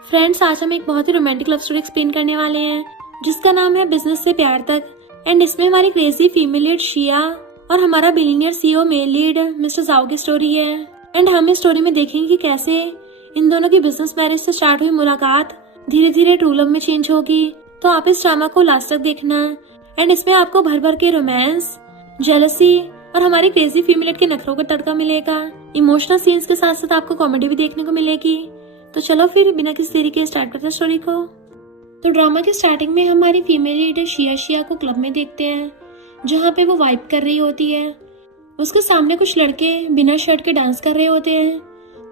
Friends, आज हम एक बहुत ही रोमांटिक लव स्टोरी एक्सप्लेन करने वाले हैं जिसका नाम है बिजनेस से प्यार तक। एंड इसमें हमारी क्रेजी फीमेल लीड शिया और हमारा billionaire CEO male lead mister जाओ की स्टोरी है। एंड हम इस स्टोरी में देखेंगे कि कैसे इन दोनों की बिजनेस मैरिज से स्टार्ट हुई मुलाकात धीरे धीरे ट्रू लव में चेंज होगी। तो आप इस ड्रामा को लास्ट तक देखना। एंड इसमें आपको भर भर के रोमांस, जेलसी और हमारी क्रेजी फीमेल के नखरों का तड़का मिलेगा। इमोशनल सीन्स के साथ साथ आपको कॉमेडी भी देखने को मिलेगी। तो चलो फिर बिना किसी देरी के स्टार्ट करते हैं स्टोरी को। तो ड्रामा के स्टार्टिंग में हमारी फीमेल लीडर शिया को क्लब में देखते हैं जहाँ पे वो वाइब कर रही होती है। उसके सामने कुछ लड़के बिना शर्ट के डांस कर रहे होते हैं।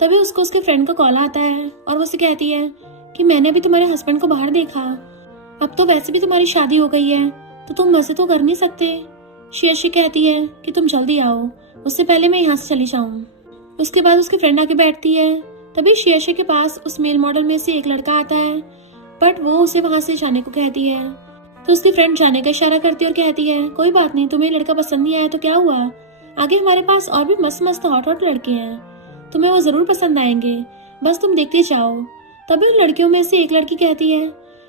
तभी उसको उसके फ्रेंड का कॉल आता है और वो उसे कहती है कि मैंने अभी तुम्हारे हस्बैंड को बाहर देखा। अब तो वैसे भी तुम्हारी शादी हो गई है तो तुम मजे तो कर नहीं सकते। शिया कहती है कि तुम जल्दी आओ, उससे पहले मैं यहाँ से चली जाऊँ। उसके बाद उसकी फ्रेंड आके बैठती है। तभी शिया के पास उस मेल मॉडल में से एक लड़का आता है बट वो उसे वहां से जाने को कहती है। तो उसकी फ्रेंड जाने का इशारा करती है और कहती है कोई बात नहीं, तुम्हें लड़का पसंद नहीं आया तो क्या हुआ, आगे हमारे पास और भी मस्त मस्त हॉट लड़के हैं, तुम्हें वो जरूर पसंद आएंगे, बस तुम देखते जाओ। तभी उन लड़कियों में से एक लड़की कहती है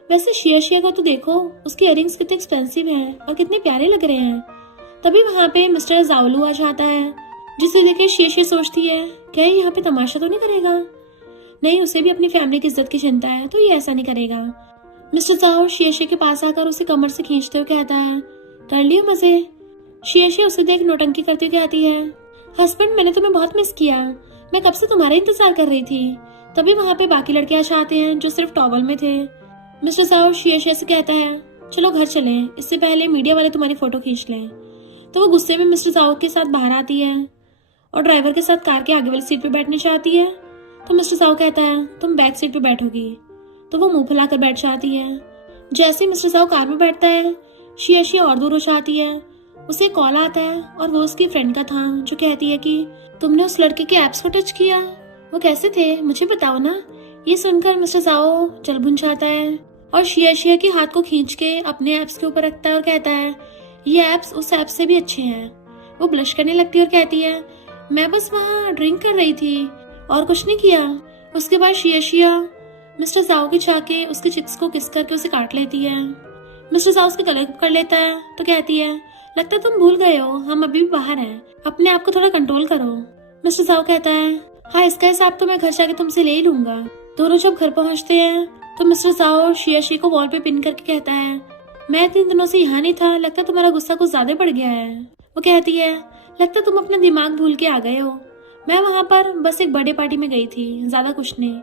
वैसे शिया को तो देखो, उसके इयररिंग्स कितने एक्सपेंसिव हैं और कितने प्यारे लग रहे हैं। तभी वहाँ पे मिस्टर जाओलू आ जाता है जिसे देखे शिया सोचती है क्या ये यहाँ पे तमाशा तो नहीं करेगा। नहीं, उसे भी अपनी फैमिली की इज्जत की चिंता है तो ये ऐसा नहीं करेगा। मिस्टर जाओ शिया के पास आकर उसे कमर से खींचते हुए कहता है कर लियो मजे। शिया उसे देख नौटंकी करते हुए कहती है हस्बैंड, मैंने तुम्हें बहुत मिस किया, मैं कब से तुम्हारा इंतजार कर रही थी। तभी वहाँ पे बाकी लड़के आ जाते हैं जो सिर्फ टॉवल में थे। मिस्टर जाओ शिया से कहता है चलो घर चलें, इससे पहले मीडिया वाले तुम्हारी फोटो खींच लें। तो वो गुस्से में मिस्टर जाओ के साथ बाहर आती है और ड्राइवर के साथ कार के आगे वाली सीट पे बैठने चाहती है। तो मिस्टर जाओ कहता है तुम बैक सीट पे बैठोगी। तो वो मुंह फैलाकर बैठ जाती है। जैसे ही मिस्टर जाओ कार में बैठता है शिया और दूर हो जाती है। उसे कॉल आता है और वो उसकी फ्रेंड का था जो कहती है कि तुमने उस लड़के के एप्स को टच किया, वो कैसे थे मुझे बताओ ना। ये सुनकर मिस्टर जाओ जल भुन जाता है और शिया के हाथ को खींच के अपने एप्स के ऊपर रखता है और कहता है ये एप्स उस ऐप से भी अच्छे हैं। वो ब्लश करने लगती है और कहती है मैं बस वहाँ ड्रिंक कर रही थी और कुछ नहीं किया। उसके बाद शिया मिस्टर जाओ की जाके उसके चिक्स को किस करके उसे काट लेती है। मिस्टर जाओ उसके गले कर लेता है तो कहती है लगता है तुम भूल गए हो, हम अभी भी बाहर हैं, अपने आप को थोड़ा कंट्रोल करो। मिस्टर जाओ कहता है हाँ, इसका हिसाब तो मैं घर जाके तुमसे ले ही लूंगा। दोनों जब घर पहुंचते हैं तो मिस्टर जाओ शिया को वॉल पे पिन करके कहता है मैं इतने दिनों से यहाँ नहीं था, लगता है तुम्हारा गुस्सा कुछ ज्यादा बढ़ गया है। वो कहती है लगता है तुम अपना दिमाग भूल के आ गए हो, मैं वहाँ पर बस एक बर्थडे पार्टी में गई थी, ज्यादा कुछ नहीं।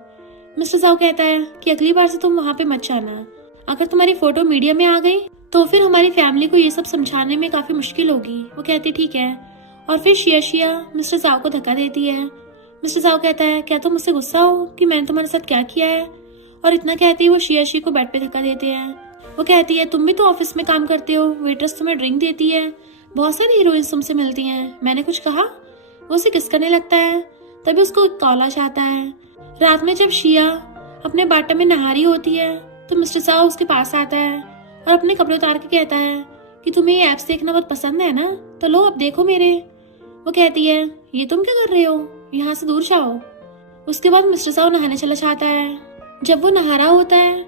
मिस्टर जाओ कहता है कि अगली बार से तुम वहाँ पे मत जाना, अगर तुम्हारी फोटो मीडिया में आ गई तो फिर हमारी फैमिली को ये सब समझाने में काफी मुश्किल होगी। वो कहती ठीक है और फिर शिया मिस्टर जाओ को धक्का देती है। मिस्टर जाओ कहता है क्या तुम मुझसे गुस्सा हो कि मैंने तुम्हारे साथ क्या किया है। और इतना कहती है वो शिया को बेड पे धक्का देते हैं। वो कहती है तुम भी तो ऑफिस में काम करते हो, वेट्रेस तुम्हें ड्रिंक देती है, बहुत सारी हीरोइंस तुमसे मिलती हैं, मैंने कुछ कहा। वो उसे किस करने लगता है। तभी उसको कॉल आ जाता है। रात में जब शिया अपने बाटम में नहा रही होती है तो मिस्टर जाओ उसके पास आता है और अपने कपड़े उतार के कहता है कि तुम्हें ये एप्स देखना बहुत पसंद है ना, तो लो अब देखो मेरे। वो कहती है ये तुम क्या कर रहे हो, यहाँ से दूर जाओ। उसके बाद मिस्टर जाओ नहाने चला जाता है। जब वो नहा रहा होता है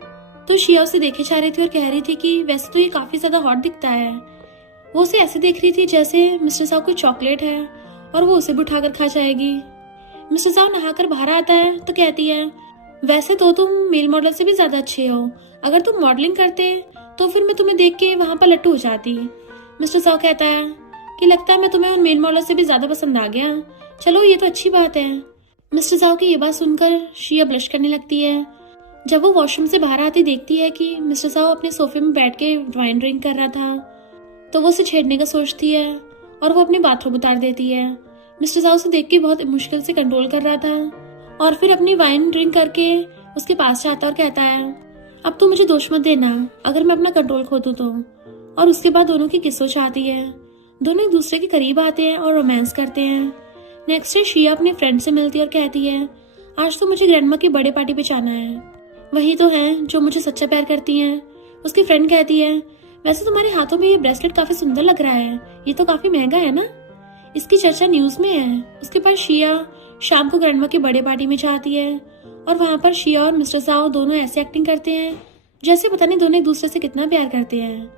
तो शिया उसे देखे जा रही थी और कह रही थी कि वैसे तो ये काफी ज्यादा हॉट दिखता है। वो उसे ऐसे देख रही थी जैसे मिस्टर जाओ कोई चॉकलेट है और वो उसे भी उठाकर खा जाएगी। मिस्टर जाओ नहाकर बाहर आता है तो कहती है वैसे तो तुम मेल मॉडल से भी ज्यादा अच्छे हो, अगर तुम मॉडलिंग करते तो फिर मैं तुम्हें देख के वहां पर लट्टू हो जाती। मिस्टर जाओ कहता है कि लगता है मैं तुम्हें उन मेल मॉडल से भी ज्यादा पसंद आ गया, चलो ये तो अच्छी बात है। मिस्टर जाओ की ये बात सुनकर शिया ब्लश करने लगती है। जब वो वॉशरूम से बाहर आती देखती है कि मिस्टर जाओ अपने सोफे में बैठ के वाइन ड्रिंक कर रहा था तो वो उसे छेड़ने का सोचती है और वो अपनी बाथरूम उतार देती है। मिस्टर जाओ उसे देख के बहुत मुश्किल से कंट्रोल कर रहा था और फिर अपनी वाइन ड्रिंक करके उसके पास जाता और कहता है अब तो मुझे दोष मत देना अगर मैं अपना कंट्रोल खो दूं तो। और उसके बाद दोनों की किस हो जाती है। दोनों एक दूसरे के करीब आते हैं और रोमांस करते हैं। नेक्स्ट डे शिया अपनी फ्रेंड से मिलती है और कहती है आज तो मुझे ग्रैंडमा की बर्थडे पार्टी पे जाना है, वही तो है जो मुझे सच्चा प्यार करती हैं। उसकी फ्रेंड कहती है वैसे तुम्हारे हाथों में ये ब्रेसलेट काफी सुंदर लग रहा है, ये तो काफी महंगा है ना, इसकी चर्चा न्यूज में है। उसके बाद शिया शाम को ग्रैंडमा की बर्थडे पार्टी में जाती है और वहाँ पर शिया और मिस्टर जाओ दोनों ऐसे एक्टिंग करते हैं जैसे पता नहीं दोनों एक दूसरे से कितना प्यार करते हैं।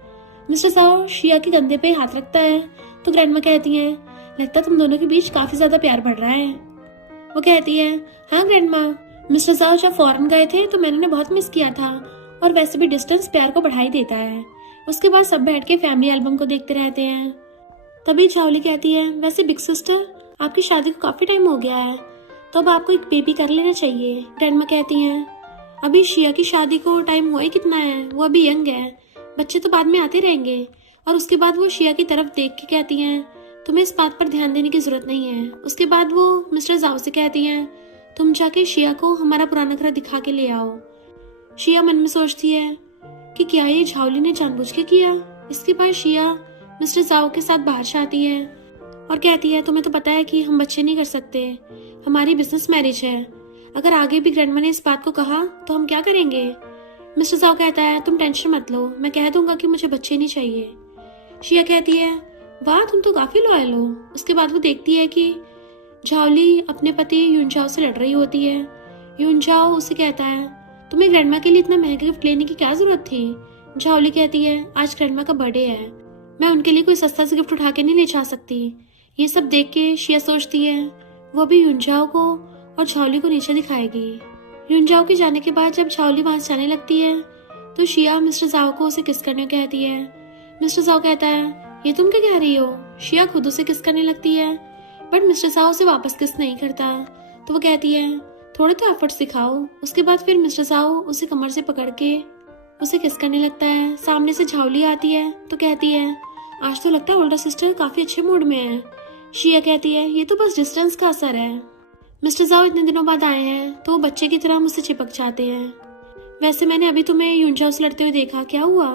मिस्टर जाओ शिया के कंधे पे हाथ रखता है तो ग्रैंडमा कहती है, लगता तुम दोनों के बीच काफी ज्यादा प्यार बढ़ रहा है। वो कहती है, हाँ ग्रैंडमा, मिस्टर जाओ जब फॉरेन गए थे तो मैंने उन्हें बहुत मिस किया था, और वैसे भी डिस्टेंस प्यार को बढ़ा ही देता है। उसके बाद सब बैठ के फैमिली एल्बम को देखते रहते हैं। तभी झाओली कहती है, वैसे बिग सिस्टर आपकी शादी को काफी टाइम हो गया है, तो अब आपको एक बेबी कर लेना चाहिए। ग्रैंडमा कहती हैं, अभी शिया की शादी को टाइम हुआ ही कितना है, वो अभी यंग है, बच्चे तो बाद में आते रहेंगे। और उसके बाद वो शिया की तरफ देख के कहती हैं, तुम्हें इस बात पर ध्यान देने की जरूरत नहीं है। उसके बाद वो मिस्टर जाओ से कहती हैं, तुम जाके शिया को हमारा पुराना घर दिखा के ले आओ। शिया मन में सोचती है कि क्या ये झाओली ने जानबूझ के किया। इसके बाद शिया मिस्टर जाओ के साथ बाहर से आती है और कहती है, तुम्हें तो पता है कि हम बच्चे नहीं कर सकते, हमारी बिजनेस मैरिज है, अगर आगे भी ग्रैंडमा ने इस बात को कहा तो हम क्या करेंगे। मिस्टर जाओ कहता है, तुम टेंशन मत लो, मैं कह दूंगा कि मुझे बच्चे नहीं चाहिए। शिया कहती है, वाह तुम तो काफी लॉयल हो। उसके बाद वो देखती है कि झाओली अपने पति युनजाओ से लड़ रही होती है। युनजाओ उसे कहता है, तुम्हें ग्रैंडमा के लिए इतना महंगा गिफ्ट लेने की क्या जरूरत थी। झाओली कहती है, आज ग्रैंडमा का बर्थडे है, मैं उनके लिए कोई सस्ता सा गिफ्ट उठा के नहीं ले जा सकती। ये सब देख के शिया सोचती है वो अभी युनजाओ को और झाओली को नीचे दिखाएगी। युनजाओ के जाने के बाद जब झाओली वहां से जाने लगती है तो शिया मिस्टर जाओ को उसे किस करने को कहती है। मिस्टर जाओ कहता है, ये तुम क्या कह रही हो। शिया खुद उसे किस करने लगती है, बट मिस्टर जाओ उसे वापस किस नहीं करता। तो वो कहती है, थोड़े तो एफर्ट्स दिखाओ। उसके बाद फिर मिस्टर जाओ उसे कमर से पकड़ के उसे किस करने लगता है। सामने से झाओली आती है तो कहती है, आज तो लगता है ओल्डर सिस्टर काफी अच्छे मूड में है। शिया कहती है, ये तो बस डिस्टेंस का असर है। मिस्टर जाओ इतने दिनों बाद आए हैं तो वो बच्चे की तरह मुझसे चिपक जाते हैं। वैसे मैंने अभी तुम्हें युनजाओ से लड़ते हुए देखा, क्या हुआ,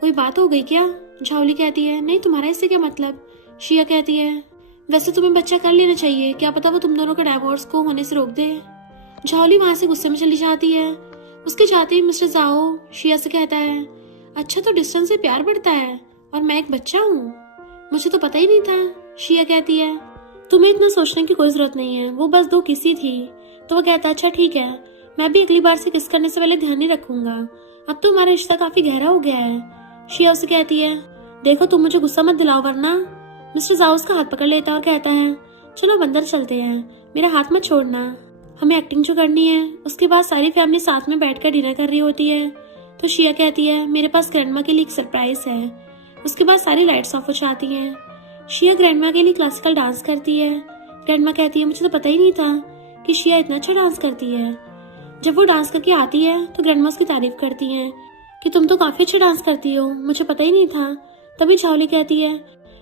कोई बात हो गई क्या। झाओली कहती है, नहीं तुम्हारा इससे क्या मतलब। शिया कहती है, वैसे तुम्हें बच्चा कर लेना चाहिए, क्या पता वो तुम दोनों के डाइवोर्स को होने से रोक दे। झाओली वहां से गुस्से में चली जाती है। उसके जाते ही मिस्टर जाओ शिया से कहता है, अच्छा तो डिस्टेंस से प्यार बढ़ता है और मैं एक बच्चा हूँ, मुझे तो पता ही नहीं था। शिया कहती है, तुम्हें इतना सोचने की कोई जरूरत नहीं है, वो बस 2 किसी थी। तो वो कहता है, अच्छा ठीक है, मैं भी अगली बार से किस करने से पहले ध्यान नहीं रखूंगा, अब तो हमारा रिश्ता काफी गहरा हो गया है। शिया उसे कहती है, देखो तुम मुझे गुस्सा मत दिलाओ वरना। मिस्टर जाओ उसका हाथ पकड़ लेता और कहता है, चलो अब अंदर चलते हैं, मेरा हाथ मत छोड़ना, हमें एक्टिंग जो करनी है। उसके बाद सारी फैमिली साथ में बैठकर डिनर कर रही होती है तो शिया कहती है, मेरे पास ग्रैंडमा के लिए एक सरप्राइज है। उसके बाद सारी लाइट्स ऑफ हो जाती हैं। शिया ग्रैंडमा के लिए क्लासिकल डांस करती है। ग्रैंडमा कहती है, मुझे तो पता ही नहीं था कि शिया इतना अच्छा डांस करती है। जब वो डांस करके आती है तो ग्रैंडमा उसकी तारीफ करती हैं कि तुम तो काफी अच्छा डांस करती हो, मुझे पता ही नहीं था। तभी झाओली कहती है,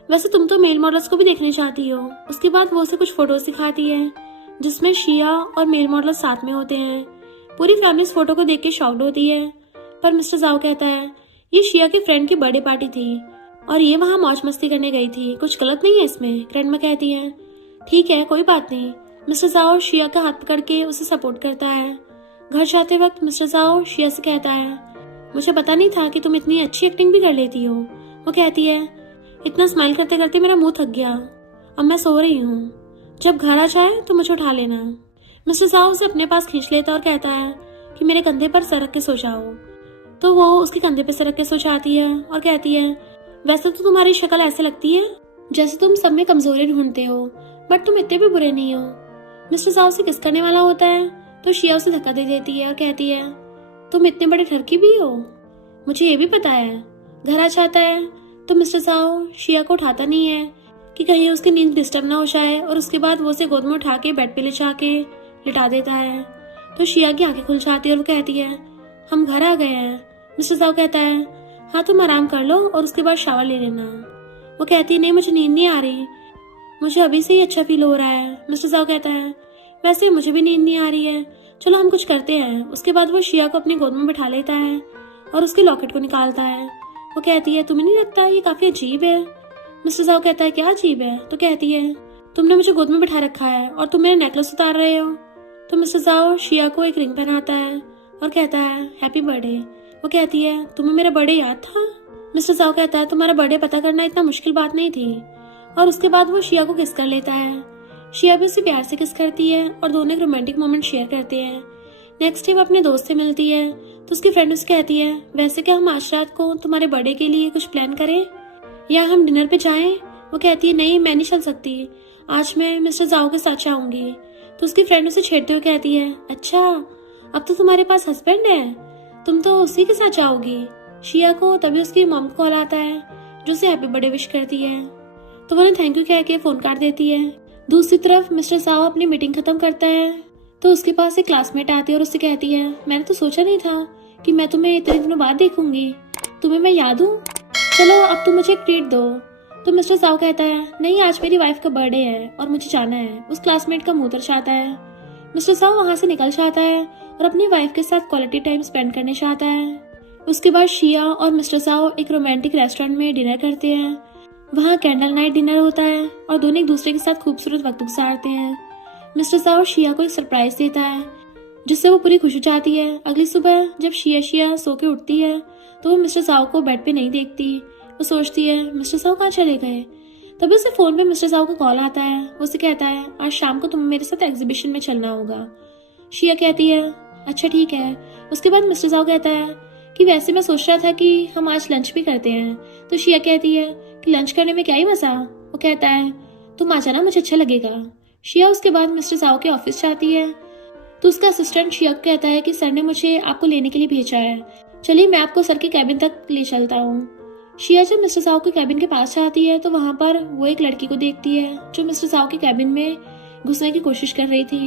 वैसे तुम तो मेल मॉडल्स को भी देखने चाहती हो। उसके बाद वो उसे कुछ फोटोज दिखाती है जिसमें शिया और मेल मॉडल साथ में होते हैं। पूरी फैमिली इस फोटो को देख के शॉक्ड होती है, पर मिस्टर जाओ कहता है, ये शिया के फ्रेंड की बर्थडे पार्टी थी और ये वहाँ मौज मस्ती करने गई थी, कुछ गलत नहीं है इसमें। ग्रैंडमा कहती है, ठीक है कोई बात नहीं। मिस्टर जाओ शिया का हाथ पकड़ के उसे सपोर्ट करता है। घर जाते वक्त मिस्टर जाओ शिया से कहता है, मुझे पता नहीं था कि तुम इतनी अच्छी एक्टिंग भी कर लेती हो। वो कहती है, इतना स्माइल करते करते मेरा मुंह थक गया, अब मैं सो रही हूँ, जब घर आ जाए तो मुझे उठा लेना। मिस्टर जाओ उसे अपने पास खींच लेता और कहता है कि मेरे कंधे पर सर रख के सो जाओ। तो वो उसके कंधे पर सर रख के सो जाती है और कहती है, वैसे तो तुम्हारी शक्ल ऐसे लगती है जैसे तुम सब में कमजोरी ढूंढते हो, बट तुम इतने भी बुरे नहीं हो। मिस्टर जाओ से किस करने वाला होता है तो शिया उसे धक्का दे देती है और कहती है, तुम इतने बड़े ठरकी भी हो, मुझे ये भी पता है। घर आ जाता है तो मिस्टर जाओ शिया को उठाता नहीं है कि कहीं उसकी नींद डिस्टर्ब ना हो जाए, और उसके बाद वो उसे गोद में उठा के बेड पे ले जाके लिटा देता है। तो शिया की आंखें खुल जाती है और वो कहती है, हम घर आ गए हैं। मिस्टर जाओ कहता है, हाँ तुम आराम कर लो और उसके बाद शावर ले लेना। वो कहती है, नहीं मुझे नींद नहीं आ रही, मुझे अभी से ही अच्छा फील हो रहा है। मिस्टर जाओ कहता है, वैसे मुझे भी नींद नहीं आ रही है, चलो हम कुछ करते हैं। उसके बाद वो शिया को अपनी गोद में बिठा लेता है और उसके लॉकेट को निकालता है। वो कहती है, तुम्हें नहीं लगता ये काफी अजीब है। मिस्टर जाओ कहता है, क्या अजीब है। तो कहती है, तुमने मुझे गोद में बिठा रखा है और तुम मेरा नेकलेस उतार रहे हो। तो मिस्टर जाओ शिया को एक रिंग पहनाता है और कहता है, हैप्पी बर्थडे। वो कहती है, तुम्हें मेरा बर्थडे याद था। मिस्टर जाओ कहता है, तुम्हारा बर्थडे पता करना इतना मुश्किल बात नहीं थी। और उसके बाद वो शिया को किस कर लेता है। शिया भी उसे प्यार से किस करती है और दोनों एक रोमांटिक मोमेंट शेयर करते हैं। नेक्स्ट टाइम अपने दोस्त से मिलती है तो उसकी फ्रेंड उससे कहती है, वैसे क्या हम आज रात को तुम्हारे बर्थडे के लिए कुछ प्लान करें या हम डिनर पे जाएं? वो कहती है, नहीं मैं नहीं चल सकती, आज मैं मिस्टर जाओ के साथ जाऊंगी। तो उसकी फ्रेंड उसे छेड़ते हुए कहती है, अच्छा अब तो तुम्हारे पास हस्बैंड है, तुम तो उसी के साथ जाओगी। शिया को तभी उसकी मॉम को कॉल आता है जो उसे हैप्पी बर्थडे विश करती है, तो वो उन्हें थैंक यू कह के फोन काट देती है। दूसरी तरफ मिस्टर साओ अपनी मीटिंग खत्म करता है तो उसके पास एक क्लासमेट आती है और उससे कहती है, मैंने तो सोचा नहीं था कि मैं तुम्हें इतने दिनों बाद देखूंगी, तुम्हें मैं याद हूँ, चलो अब तुम मुझे एक ट्रीट दो। तो मिस्टर साओ कहता है, नहीं आज मेरी वाइफ का बर्थडे है और मुझे जाना है। उस क्लासमेट का मुंह तरसाता है। मिस्टर साओ वहां से निकल जाता है और अपनी वाइफ के साथ क्वालिटी टाइम स्पेंड करने चाहता है। उसके बाद शिया और मिस्टर साओ एक रोमांटिक रेस्टोरेंट में डिनर करते हैं। वहाँ कैंडल नाइट डिनर होता है और दोनों एक दूसरे के साथ खूबसूरत वक्त गुजारते हैं। मिस्टर साओ शिया को एक सरप्राइज देता है जिससे वो पूरी खुश हो जाती है। अगली सुबह जब शिया सो के उठती है तो वो मिस्टर साओ को बेड पे नहीं देखती। वो सोचती है मिस्टर साओ कहाँ चले गए। तभी उसे फोन पे मिस्टर साओ का कॉल आता है। वो उसे कहता है, आज शाम को तुम्हें मेरे साथ एग्जीबिशन में चलना होगा। शिया कहती है, अच्छा ठीक है। उसके बाद मिस्टर साओ कहता है कि वैसे मैं सोच रहा था कि हम आज लंच भी करते हैं। तो शिया कहती है कि लंच करने में क्या ही मजा। वो कहता है, तुम आ जाना, मुझे अच्छा लगेगा। शिया उसके बाद मिस्टर साओ के ऑफिस जाती है तो उसका असिस्टेंट शिया को कहता है कि सर ने मुझे आपको लेने के लिए भेजा है, चलिए मैं आपको सर के कैबिन तक ले चलता हूँ। शिया जब मिस्टर साओ के कैबिन के पास जाती है तो वहां पर वो एक लड़की को देखती है जो मिस्टर साओ के कैबिन में घुसने की कोशिश कर रही थी।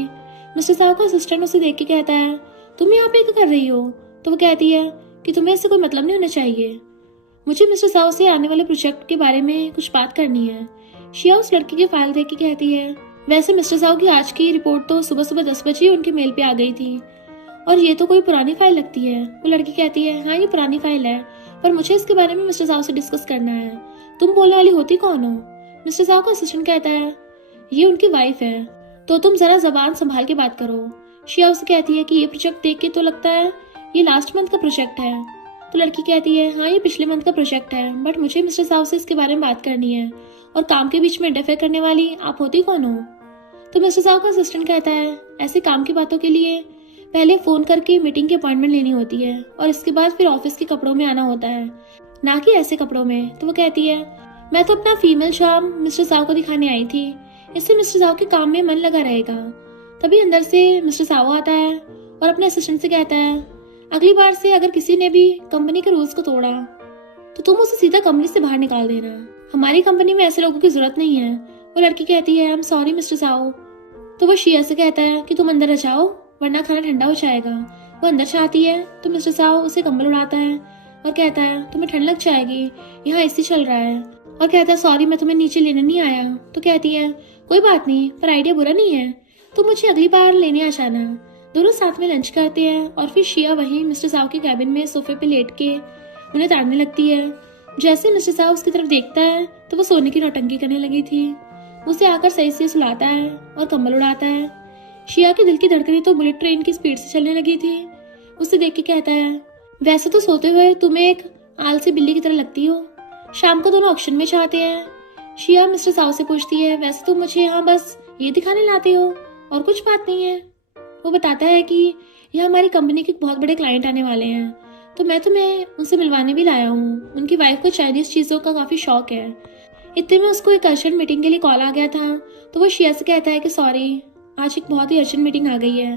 मिस्टर साओ का असिस्टेंट उसे देख के कहता है, तुम यहाँ पे क्या कर रही हो। तो वो कहती है कि तुम्हें इससे कोई मतलब नहीं होना चाहिए, मुझे मिस्टर साओ से आने वाले प्रोजेक्ट के बारे में कुछ बात करनी है। शिया उस लड़की की फाइल देख के कहती है, वैसे मिस्टर साओ की आज की रिपोर्ट तो सुबह सुबह 10 बजे उनके मेल पे आ गई थी और ये तो कोई पुरानी फाइल लगती है। वो लड़की कहती है, हाँ ये पुरानी फाइल है पर मुझे इसके बारे में मिस्टर साओ से डिस्कस करना है, तुम बोलने वाली होती कौन हो। मिस्टर साओ का असिस्टेंट कहता है, ये उनकी वाइफ है, तो तुम जरा जबान संभाल के बात करो। शिया उसे कहती है कि ये प्रोजेक्ट देख के तो लगता है ये लास्ट मंथ का प्रोजेक्ट है। तो लड़की कहती है, हाँ ये पिछले मंथ का प्रोजेक्ट है बट मुझे मिस्टर साहब से इसके बारे में बात करनी है और काम के बीच में इंटरफेयर करने वाली आप होती कौन हो। तो मिस्टर साहब का असिस्टेंट कहता है, ऐसे काम की बातों के लिए पहले फोन करके मीटिंग की अपॉइंटमेंट लेनी होती है और इसके बाद फिर ऑफिस के कपड़ों में आना होता है, ना कि ऐसे कपड़ों में। तो वो कहती है, मैं तो अपना फीमेल शार्म मिस्टर साहब को दिखाने आई थी, इससे मिस्टर साहब के काम में मन लगा रहेगा। तभी अंदर से मिस्टर साहब आता है और अपने असिस्टेंट से कहता है, अगली बार से अगर किसी ने भी कंपनी के रूल्स को तोड़ा तो तुम उसे सीधा कंपनी से बाहर निकाल देना, हमारी कंपनी में ऐसे लोगों की जरूरत नहीं है। वो लड़की कहती है, आई एम सॉरी मिस्टर साहब। तो वो शिया से कहता है कि तुम अंदर आ जाओ वरना खाना ठंडा हो जाएगा। वो अंदर जाती है तो मिस्टर साहब उसे कंबल उड़ाता है और कहता है, तुम्हें ठंड लग जाएगी, यहाँ एसी चल रहा है। और कहता है, सॉरी मैं तुम्हें नीचे लेने नहीं आया। तो कहती है, कोई बात नहीं, पर आइडिया बुरा नहीं है, तो मुझे अगली बार लेने आ जाना। दोनों साथ में लंच करते हैं और फिर शिया वहीं मिस्टर साहब के कैबिन में सोफे पे लेट के उन्हें ताड़ने लगती है। जैसे मिस्टर साहब उसकी तरफ देखता है तो वो सोने की नौटंकी करने लगी थी। उसे आकर सही से सुलाता है और कंबल उड़ाता है। शिया के दिल की धड़कनी तो बुलेट ट्रेन की स्पीड से चलने लगी थी। उसे देख के कहता है, वैसे तो सोते हुए तुम्हें एक आलसी बिल्ली की तरह लगती हो। शाम को दोनों ऑक्शन में चाहते हैं। शिया मिस्टर साहब से पूछती है, वैसे तो मुझे यहाँ बस ये दिखाने लाते हो और कुछ बात नहीं है। वो बताता है कि यह हमारी कंपनी के बहुत बड़े क्लाइंट आने वाले हैं, तो मैं तुम्हें उनसे मिलवाने भी लाया हूँ। उनकी वाइफ को चाइनीज चीजों का काफी शौक है। इतने में उसको एक अर्जेंट मीटिंग के लिए कॉल आ गया था, तो वो शिया से कहता है कि सॉरी, आज एक बहुत ही अर्जेंट मीटिंग आ गई है,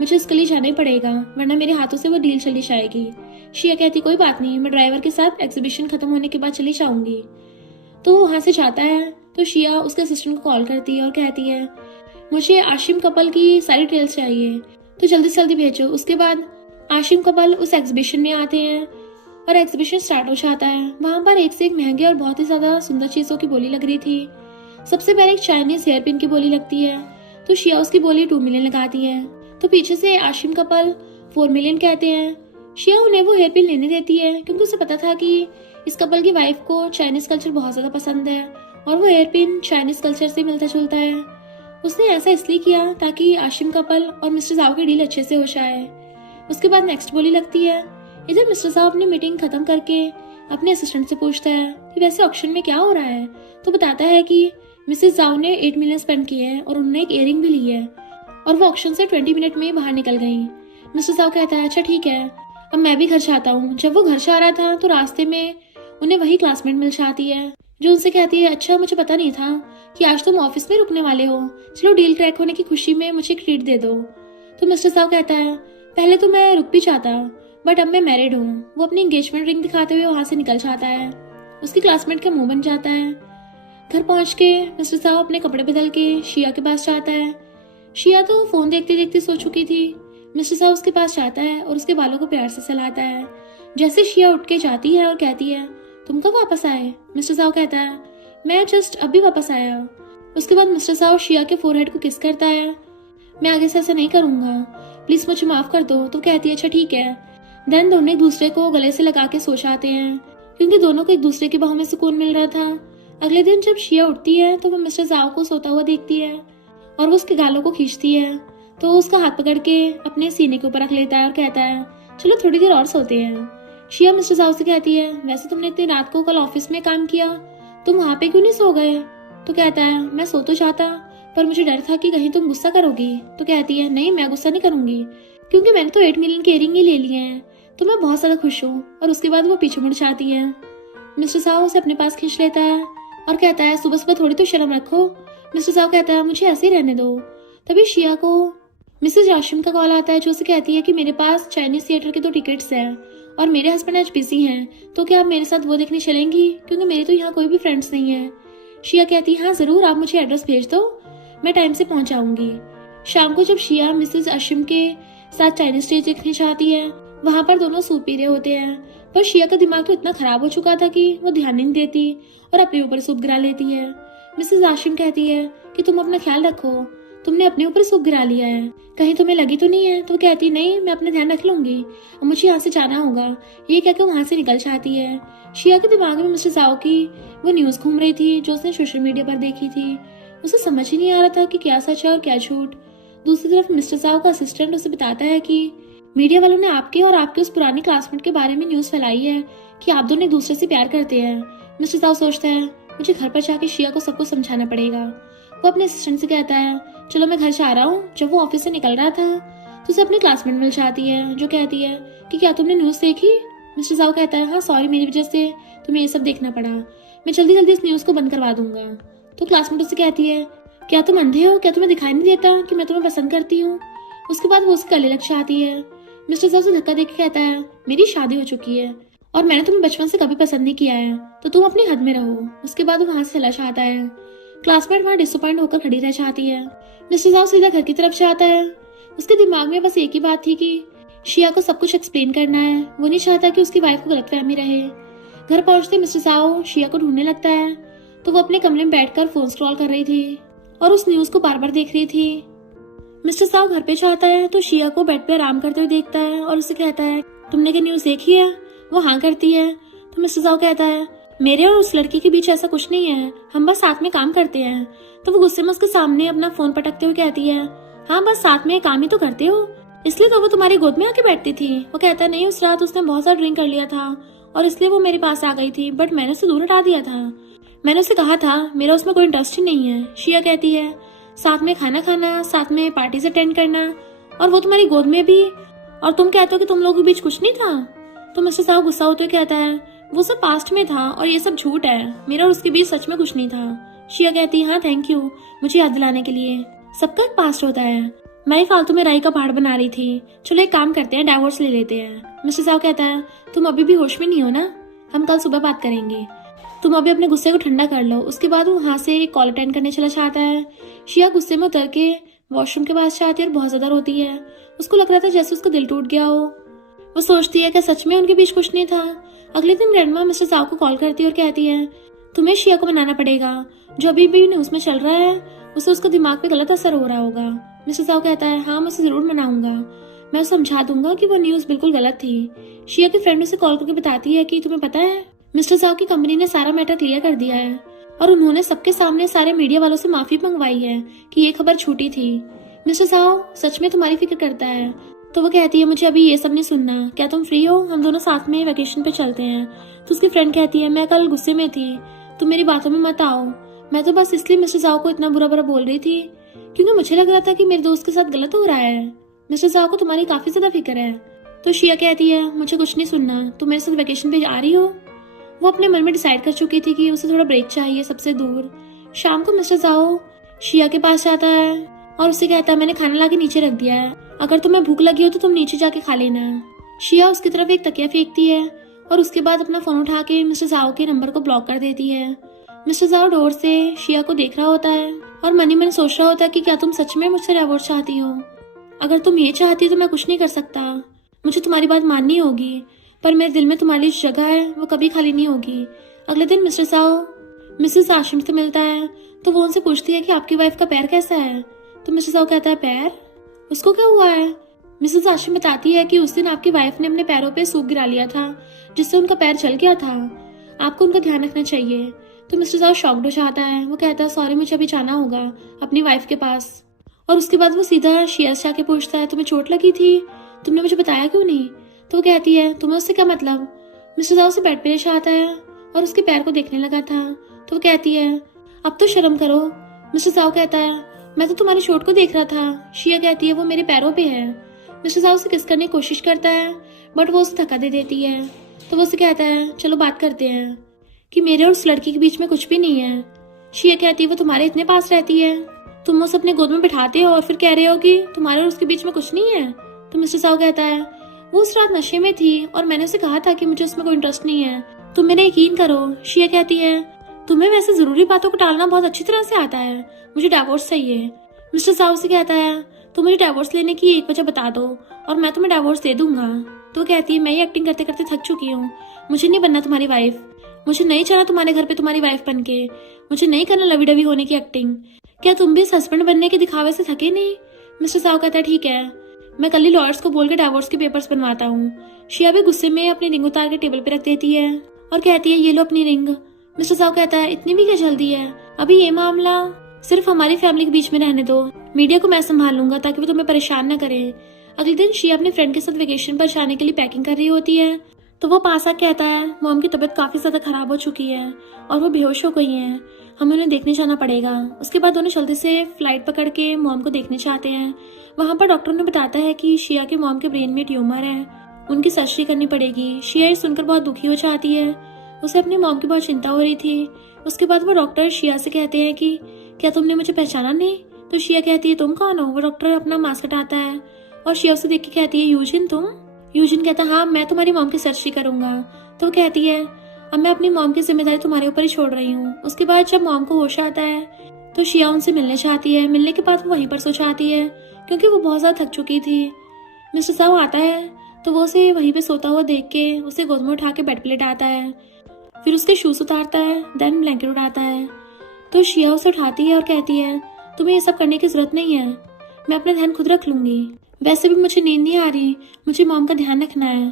मुझे इसके लिए जाना ही पड़ेगा वरना मेरे हाथों से वो डील चली जाएगी। शिया कहती, कोई बात नहीं, मैं ड्राइवर के साथ एग्जीबिशन खत्म होने के बाद चली जाऊंगी। तो वो वहां से जाता है तो शिया उसके असिस्टेंट को कॉल करती है और कहती है, मुझे आशिम कपल की सारी डिटेल्स चाहिए, तो जल्दी से जल्दी भेजो। उसके बाद आशिम कपल उस एग्जीबिशन में आते हैं और एग्जीबिशन स्टार्ट हो जाता है। वहां पर एक से एक महंगे और बहुत ही ज्यादा सुंदर चीजों की बोली लग रही थी। सबसे पहले एक चाइनीज हेयर पिन की बोली लगती है, तो शिया उसकी बोली 2 मिलियन लगाती है। तो पीछे से आशिम कपल 4 मिलियन कहते हैं। शिया उन्हें वो हेयर पिन लेने देती है क्योंकि उसे पता था कि इस कपल की वाइफ को चाइनीज कल्चर बहुत ज्यादा पसंद है और वो हेयर पिन चाइनीज कल्चर से मिलता जुलता है। उसने ऐसा इसलिए किया ताकि आशिम कपल और मिस्टर साहब की डील अच्छे से हो जाए। उसके बाद नेक्स्ट बोली लगती है। इधर मिस्टर साहब अपनी मीटिंग खत्म करके अपने असिस्टेंट से पूछता है कि वैसे ऑक्शन में क्या हो रहा है। तो बताता है कि मिसेस जाओ ने 8 मिलियन स्पेंड किए हैं और उन्होंने एक इयरिंग भी ली है और वो ऑक्शन से 20 मिनट में ही बाहर निकल गई। मिस्टर साव कहता है अच्छा ठीक है, अब मैं भी घर से आता हूँ। जब वो घर से आ रहा था तो रास्ते में उन्हें वही क्लासमेट मिल जाती है जो उनसे कहती है अच्छा मुझे पता नहीं था कि आज तुम ऑफिस में रुकने वाले हो, चलो डील क्रैक होने की खुशी में मुझे एक ट्रीट दे दो। तो मिस्टर साव कहता है पहले तो मैं रुक भी चाहता बट अब मैं मैरिड हूँ। वो अपनी एंगेजमेंट रिंग दिखाते हुए वहां से निकल जाता है। उसकी क्लासमेट का मुंह बन जाता है। घर पहुंच के मिस्टर साव अपने कपड़े बदल के शिया के पास जाता है। शिया तो फोन देखते देखते सो चुकी थी। मिस्टर साव उसके पास जाता है और उसके बालों को प्यार से सहलाता है। जैसे शिया उठ के जाती है और कहती है तुम कब वापस आए? मिस्टर साव कहता है मैं जस्ट अभी वापस आया। उसके बाद मिस्टर साव शिया के फोरहेड को किस करता है। मैं आगे से ऐसा नहीं करूंगा, प्लीज मुझे माफ कर दो। तो कहती है अच्छा ठीक है। देन दोनों एक दूसरे को गले से लगा के सो जाते हैं क्योंकि दोनों को एक दूसरे की बाहों में सुकून मिल रहा था। अगले दिन जब शिया उठती है तो वो मिस्टर साव को सोता हुआ देखती है और वो उसके गालों को खींचती है तो उसका हाथ पकड़ के अपने सीने के ऊपर रख लेता है और कहता है चलो थोड़ी देर और सोते हैं। शिया मिस्टर साव से कहती है वैसे तुमने इतनी रात को कल ऑफिस में काम किया, तुम वहां पे क्यों नहीं सो गए? तो कहता है मैं सो तो जाता पर मुझे डर था कि कहीं तुम गुस्सा करोगी। तो कहती है नहीं मैं गुस्सा नहीं करूंगी क्योंकि मैंने तो 8 मिलियन के इयररिंग ही ले लिए हैं, तो मैं बहुत ज्यादा खुश हूँ। और उसके बाद वो पीछे मुड़ जाती है। मिस्टर साव उसे अपने पास खींच लेता है और कहता है सुबह सुबह थोड़ी तो शर्म रखो। मिस्टर साव कहता है मुझे ऐसे ही रहने दो। तभी शिया को मिसेज आशिम का कॉल आता है जो उसे कहती है कि मेरे पास चाइनीज थिएटर के 2 टिकट्स हैं और मेरे हस्बैंड आज बिजी हैं, तो क्या आप मेरे साथ वो देखने चलेंगी क्योंकि मेरे तो यहाँ कोई भी फ्रेंड्स नहीं है। शिया कहती है हाँ जरूर, आप मुझे एड्रेस भेज दो, मैं टाइम से पहुंच जाऊंगी। शाम को जब शिया मिसेज आशिम के साथ चाइनीज स्टेज देखने जाती है वहां पर दोनों सूप पी रहे होते हैं, पर शिया का दिमाग तो इतना खराब हो चुका था कि वो ध्यान नहीं देती और अपने ऊपर सूप गिरा लेती है। मिसेज आशिम कहती है कि तुम अपना ख्याल रखो, तुमने अपने ऊपर सूप गिरा लिया है, कहीं तुम्हें लगी तो नहीं है? तो कहती नहीं मैं अपना ध्यान रख लूंगी, अब मुझे यहाँ से जाना होगा। ये कहकर वहां से निकल जाती है। शिया के दिमाग में मिस्टर साव की वो न्यूज घूम रही थी जो उसने सोशल मीडिया पर देखी थी। उसे समझ ही नहीं आ रहा था कि क्या सच है और क्या झूठ। दूसरी तरफ मिस्टर साव का असिस्टेंट उसे बताता है कि मीडिया वालों ने आपके और आपके उस पुरानी क्लासमेट के बारे में न्यूज फैलाई है कि आप दोनों एक दूसरे से प्यार करते हैं। मिस्टर साव सोचता है मुझे घर पर जाके शिया को सब कुछ समझाना पड़ेगा। वो अपने असिस्टेंट से कहता है चलो मैं घर से आ रहा हूँ। जब वो ऑफिस से निकल रहा था तो उसे अपनी क्लासमेट मिल जाती है जो कहती है कि क्या तुमने न्यूज देखी? मिस्टर साव कहता है हाँ सॉरी, मेरी वजह से तुम्हें ये सब देखना पड़ा, मैं जल्दी जल्दी इस न्यूज को बंद करवा दूंगा। तो क्लासमेट उससे कहती है क्या तुम अंधे हो, क्या तुम्हें दिखाई नहीं देता कि मैं तुम्हें पसंद करती हूँ? उसके बाद वो उसके गले लग जाती है। मिस्टर साव से धक्का देके कहता है मेरी शादी हो चुकी है और मैंने तुम्हें बचपन से कभी पसंद नहीं किया है, तो तुम अपनी हद में रहो। उसके बाद वो वहां से चला जाता है। क्लासमेट वहां डिसअपॉइंट होकर खड़ी रह जाती है। मिस्टर साव सीधा घर की तरफ जाता है। उसके दिमाग में बस एक ही बात थी कि शिया को सब कुछ एक्सप्लेन करना है। वो नहीं चाहता कि उसकी वाइफ को गलतफहमी रहे। घर पहुंचते मिस्टर साव शिया को ढूंढने लगता है तो वो अपने कमरे में बैठकर फोन स्क्रॉल कर रही थी और उस न्यूज को बार बार देख रही थी। मिस्टर साव घर पे जाता है तो शिया को बेड पे आराम करते हुए देखता है और उसे कहता है तुमने क्या न्यूज देखी है? वो हाँ करती है। तो मिस्टर साव कहता है मेरे और उस लड़की के बीच ऐसा कुछ नहीं है, हम बस साथ में काम करते हैं। तो वो गुस्से में उसके सामने अपना फोन पटकते हुए कहती है हाँ बस साथ में काम ही तो करते हो, इसलिए तो वो तुम्हारी गोद में आके बैठती थी। वो कहता है नहीं, उस रात उसने बहुत सारा ड्रिंक कर लिया था और इसलिए वो मेरे पास आ गई थी, बट मैंने उसे दूर हटा दिया था। मैंने उसे कहा था मेरा उसमें कोई इंटरेस्ट ही नहीं है। शिया कहती है साथ में खाना खाना, साथ में पार्टी अटेंड करना और वो तुम्हारी गोद में भी, और तुम कहते हो कि तुम लोगों के बीच कुछ नहीं था। तो मिस्टर साव गुस्सा होते हुए कहता है वो सब पास्ट में था और ये सब झूठ है, मेरा और उसके बीच सच में कुछ नहीं था। शिया कहती है हाँ थैंक यू मुझे याद दिलाने के लिए, सबका एक पास्ट होता है, मैं ही फालतू में राई का पहाड़ बना रही थी, चलो एक काम करते हैं डाइवोर्स ले लेते हैं। मिस्टर साव कहता है तुम अभी भी होश में नहीं हो ना, हम कल सुबह बात करेंगे, तुम अभी अपने गुस्से को ठंडा कर लो। उसके बाद वो वहां से कॉल अटेंड करने चला जाता है। शिया गुस्से में उतर के वॉशरूम के पास जाती है और बहुत ज्यादा रोती है। उसको लग रहा था जैसे उसका दिल टूट गया हो। वो सोचती है कि सच में उनके बीच कुछ नहीं था। अगले दिन ग्रैंडमा मिस्टर साव को कॉल करती है और कहती है तुम्हें शिया को मनाना पड़ेगा, जो अभी भी न्यूज में चल रहा है उसे उसका दिमाग पे गलत असर हो रहा होगा। मिस्टर साव कहता है हाँ मैं उसे जरूर मनाऊंगा, मैं उसे समझा दूंगा कि वो न्यूज बिल्कुल गलत थी। शिया की फ्रेंड उसे कॉल करके बताती है कि तुम्हें पता है मिस्टर साव की कंपनी ने सारा मैटर क्लियर कर दिया है और उन्होंने सबके सामने सारे मीडिया वालों से माफी मंगवाई है कि ये खबर झूठी थी। मिस्टर साव सच में तुम्हारी फिक्र करता है। तो वो कहती है मुझे अभी ये सब नहीं सुनना, क्या तुम फ्री हो, हम दोनों साथ में वेकेशन पे चलते हैं। तो उसकी फ्रेंड कहती है मैं कल गुस्से में थी, तुम मेरी बातों में मत आओ, मैं तो बस इसलिए मिस्टर साव को इतना बुरा बुरा बोल रही थी क्योंकि मुझे लग रहा था कि मेरे दोस्त के साथ गलत हो रहा है। मिस्टर जाओ को तुम्हारी काफी ज्यादा फिक्र है। तो शिया कहती है मुझे कुछ नहीं सुनना, तुम मेरे साथ वेकेशन पे आ रही हो। वो अपने मन में डिसाइड कर चुकी थी कि उसे थोड़ा ब्रेक चाहिए सबसे दूर। शाम को मिस्टर जाओ शिया के पास आता है और उससे कहता है मैंने खाना ला के नीचे रख दिया है, अगर तुम्हें भूख लगी हो तो तुम नीचे जाके खा लेना। शिया उसकी तरफ एक तकिया फेंकती है और उसके बाद अपना फोन उठा के मिस्टर जाओ के नंबर को ब्लॉक कर देती है। मिस्टर जाओ डोर से शिया को देख रहा होता है और मन ही मन सोच रहा होता है कि क्या तुम सच में मुझसे डिवोर्स चाहती हो? अगर तुम ये चाहती हो तो मैं कुछ नहीं कर सकता, मुझे तुम्हारी बात माननी होगी, पर मेरे दिल में तुम्हारी जो जगह है वो कभी खाली नहीं होगी। अगले दिन मिस्टर जाओ मिसेस आशिम से मिलता है तो वो उनसे पूछती है कि आपकी वाइफ का पैर कैसा है। तो मिस्टर जाओ कहता है पैर, उसको क्या हुआ है? मिसेस आशिम बताती है कि उस दिन आपकी वाइफ ने अपने पैरों पे सूप गिरा लिया था जिससे उनका पैर जल गया था, आपको उनका ध्यान रखना चाहिए। तो मिस्टर जाओ शॉक्ड हो जाता है, वो कहता है सॉरी मुझे अभी जाना होगा अपनी वाइफ के पास। और उसके बाद वो सीधा शिया से जाके पूछता है तुम्हें चोट लगी थी, तुमने मुझे बताया क्यों नहीं? तो वो कहती है तुम्हें उससे क्या मतलब? मिस्टर जाओ से बेड पे लेट आता है और उसके पैर को देखने लगा था। तो वो कहती है अब तो शर्म करो। मिस्टर जाओ कहता है मैं तो तुम्हारी चोट को देख रहा था। शिया कहती है वो मेरे पैरों पे है। मिस्टर जाओ से किस करने की कोशिश करता है बट वो उसे धक्का दे देती है। तो वो उसे कहता है चलो बात करते हैं कि मेरे और उस लड़की के बीच में कुछ भी नहीं है। शिया कहती है वो तुम्हारे इतने पास रहती है, तुम उसे अपने गोद में बिठाते हो और फिर कह रहे हो कि तुम्हारे और उसके बीच में कुछ नहीं है। तो मिस्टर जाओ कहता है वो उस रात नशे में थी और मैंने उसे कहा था कि मुझे उसमें कोई इंटरेस्ट नहीं है, तुम मेरा यकीन करो। शिया कहती है तुम्हें वैसे जरूरी बातों को टालना बहुत अच्छी तरह से आता है, मुझे डिवोर्स चाहिए। मिस्टर साहब से कहता है तो मुझे डिवोर्स लेने की एक वजह बता दो और मैं तुम्हें डिवोर्स दे दूंगा। तो कहती है मैं ये एक्टिंग करते करते थक चुकी हूँ, मुझे नहीं बनना तुम्हारी वाइफ, मुझे नहीं चला तुम्हारे घर पे तुम्हारी वाइफ बन के, मुझे नहीं करना लवी डवी होने की एक्टिंग। क्या तुम भी इस हस्बैंड बनने के दिखावे से थके नहीं? मिस्टर साहब कहता है ठीक है, मैं कल ही लॉयर्स को बोल के डिवोर्स के पेपर्स बनवाता हूँ। शिया भी गुस्से में अपनी रिंग उतार के टेबल पे रख देती है और कहती है ये लो अपनी रिंग। मिस्टर साहब कहता है इतनी भी क्या जल्दी है, अभी ये मामला सिर्फ हमारी फैमिली के बीच में रहने दो, मीडिया को मैं संभाल लूंगा ताकि वो तुम्हें परेशान न करे। अगले दिन शिया अपने फ्रेंड के साथ वेकेशन पर जाने के लिए पैकिंग कर रही होती है तो वो पास आके कहता है मॉम की तबीयत काफी ज्यादा खराब हो चुकी है और वो बेहोश हो गई हैं, हमें उन्हें देखने जाना पड़ेगा। उसके बाद दोनों जल्दी से फ्लाइट पकड़ के मॉम को देखने चाहते हैं। वहाँ पर डॉक्टर ने बताता है कि शिया के मॉम के ब्रेन में ट्यूमर है, उनकी सर्जरी करनी पड़ेगी। शिया ये सुनकर बहुत दुखी हो जाती है, उसे अपनी मॉम की बहुत चिंता हो रही थी। उसके बाद वो डॉक्टर शिया से कहते हैं कि क्या तुमने मुझे पहचाना नहीं? तो शिया कहती है तुम कौन हो? वो डॉक्टर अपना मास्क हटाता है और शिया उसे देख के कहती है यूजिन तुम? यूजिन कहता है हाँ मैं तुम्हारी मॉम की सर्जरी करूंगा। तो वो कहती है अब मैं अपनी मॉम की जिम्मेदारी तुम्हारे ऊपर ही छोड़ रही हूँ। उसके बाद जब मॉम को होश आता है तो शिया उनसे मिलने चाहती है, मिलने के बाद वो वहीं पर सो जाती है क्योंकि वो बहुत ज्यादा थक चुकी थी। मिस्टर साहब आता है तो वो उसे वहीं पे सोता हुआ देख के उसे गोद में उठा के बेड पे लेटाता है, फिर उसके शूज उतारता है, देन ब्लैंकेट उठाता है। तो शिया उसे उठाती है और कहती है तुम्हें ये सब करने की जरूरत नहीं है, मैं अपना ध्यान खुद रख लूंगी, वैसे भी मुझे नींद नहीं आ रही, मुझे मॉम का ध्यान रखना है।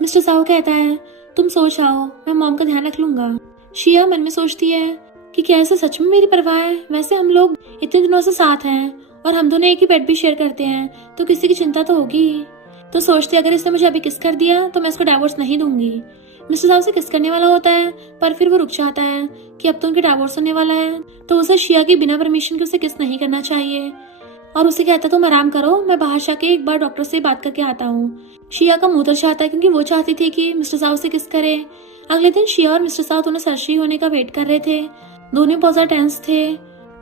मिस्टर साहब कहता है तुम सो जाओ, मैं मॉम का ध्यान रख लूंगा। शिया मन में सोचती है कि क्या ऐसा सच में मेरी परवाह है? वैसे हम लोग इतने दिनों से साथ हैं और हम दोनों एक ही बेड भी शेयर करते हैं तो किसी की चिंता तो होगी ही। तो सोचते अगर इसने मुझे अभी किस कर दिया तो मैं इसको डिवोर्स नहीं दूंगी। मिस्टर साहब से किस करने वाला होता है पर फिर वो रुक जाता है कि अब तो उनके डिवोर्स होने वाला है तो उसे शिया की बिना परमिशन के उसे किस नहीं करना चाहिए और उसे कहता तुम आराम करो, मैं बाहर जाके एक बार डॉक्टर से बात करके आता हूँ। शिया का मुंह उतर जाता है क्योंकि वो चाहती थी कि मिस्टर साहब से किस करे। अगले दिन शिया और मिस्टर साहब दोनों सर्जरी होने का वेट कर रहे थे, दोनों बहुत ज्यादा टेंस थे।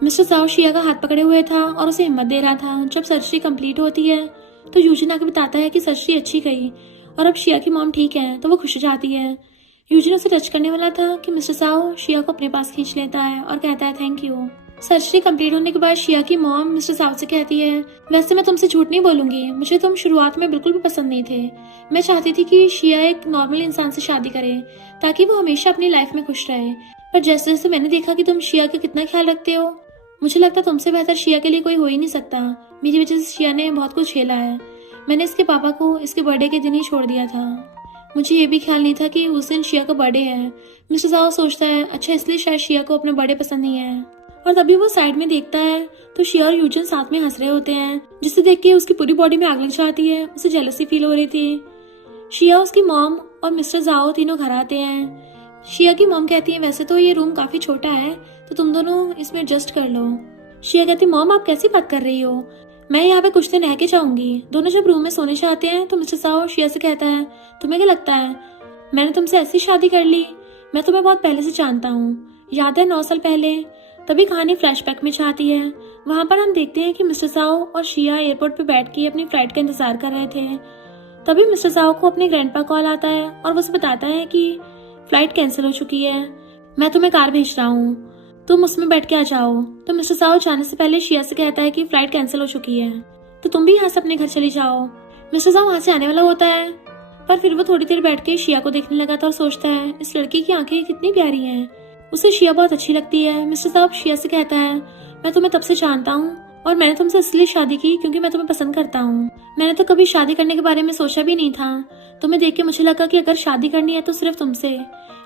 मिस्टर साहब शिया का हाथ पकड़े हुए था और उसे हिम्मत दे रहा था। जब सर्जरी कंप्लीट होती है तो यूजिन आके बताता है कि सर्जरी अच्छी गई और अब शिया की मॉम ठीक है तो वो खुश हो जाती है। यूजिन उसे टच करने वाला था कि मिस्टर साहब शिया को अपने पास खींच लेता है और कहता है थैंक यू। सर्जरी कंप्लीट होने के बाद शिया की मॉम मिस्टर साहब से कहती है वैसे मैं तुमसे झूठ नहीं बोलूंगी, मुझे तुम शुरुआत में बिल्कुल भी पसंद नहीं थे। मैं चाहती थी कि शिया एक नॉर्मल इंसान से शादी करे ताकि वो हमेशा अपनी लाइफ में खुश रहे, पर जैसे जैसे मैंने देखा कि तुम शिया का कितना ख्याल रखते हो, मुझे लगता तुमसे बेहतर शिया के लिए कोई हो ही नहीं सकता। मेरी वजह से शिया ने बहुत कुछ झेला है, मैंने इसके पापा को इसके बर्थडे के दिन ही छोड़ दिया था, मुझे ये भी ख्याल नहीं था कि उस दिन शिया का बर्थडे है। मिस्टर साहब सोचता है अच्छा इसलिए शायद शिया को अपना बर्थडे पसंद नहीं है। और तभी वो साइड में देखता है तो शिया और यूजिन साथ में हंस रहे होते हैं जिसे देख के उसकी पूरी बॉडी में आग लग जाती है, उसे जेलसी फील हो रही थी। शिया, उसकी मॉम और मिस्टर जाओ तीनों घर आते हैं। शिया की मॉम कहती है वैसे तो ये रूम काफी छोटा है तो तुम दोनों इसमें एडजस्ट कर लो। शिया कहती मॉम आप कैसी बात कर रही हो, मैं यहाँ पे कुछ दिन रह के जाऊंगी। दोनों जब रूम में सोने जाते हैं तो मिस्टर साओ शिया से कहता है, तुम्हें क्या लगता है मैंने तुमसे ऐसी शादी कर ली? मैं तुम्हें बहुत पहले से जानता हूँ, याद है 9 साल पहले। तभी कहानी फ्लैशबैक में जाती है। वहां पर हम देखते हैं कि मिस्टर साओ और शिया एयरपोर्ट पे बैठ के अपनी फ्लाइट का इंतजार कर रहे थे। तभी मिस्टर साओ को अपने ग्रैंडपा कॉल आता है और वो उसे बताता है कि फ्लाइट कैंसिल हो चुकी है, मैं तुम्हें कार भेज रहा हूँ, तुम उसमें बैठ के आ जाओ। तो मिस्टर साओ जाने से पहले शिया से कहता है कि फ्लाइट कैंसिल हो चुकी है, तो तुम भी यहाँ से अपने घर चली जाओ। मिस्टर साओ वहां से आने वाला होता है, पर फिर वो थोड़ी देर बैठ के शिया को देखने लगा था और सोचता है इस लड़की की आंखें कितनी प्यारी हैं। उसे शिया बहुत अच्छी लगती है। मिस्टर साहब शिया से कहता है, मैं तुम्हें तब से जानता हूँ और मैंने तुमसे इसलिए शादी की क्योंकि मैं तुम्हें पसंद करता हूँ। मैंने तो कभी शादी करने के बारे में सोचा भी नहीं था। तुम्हें देख के मुझे लगा कि अगर शादी करनी है तो सिर्फ तुमसे।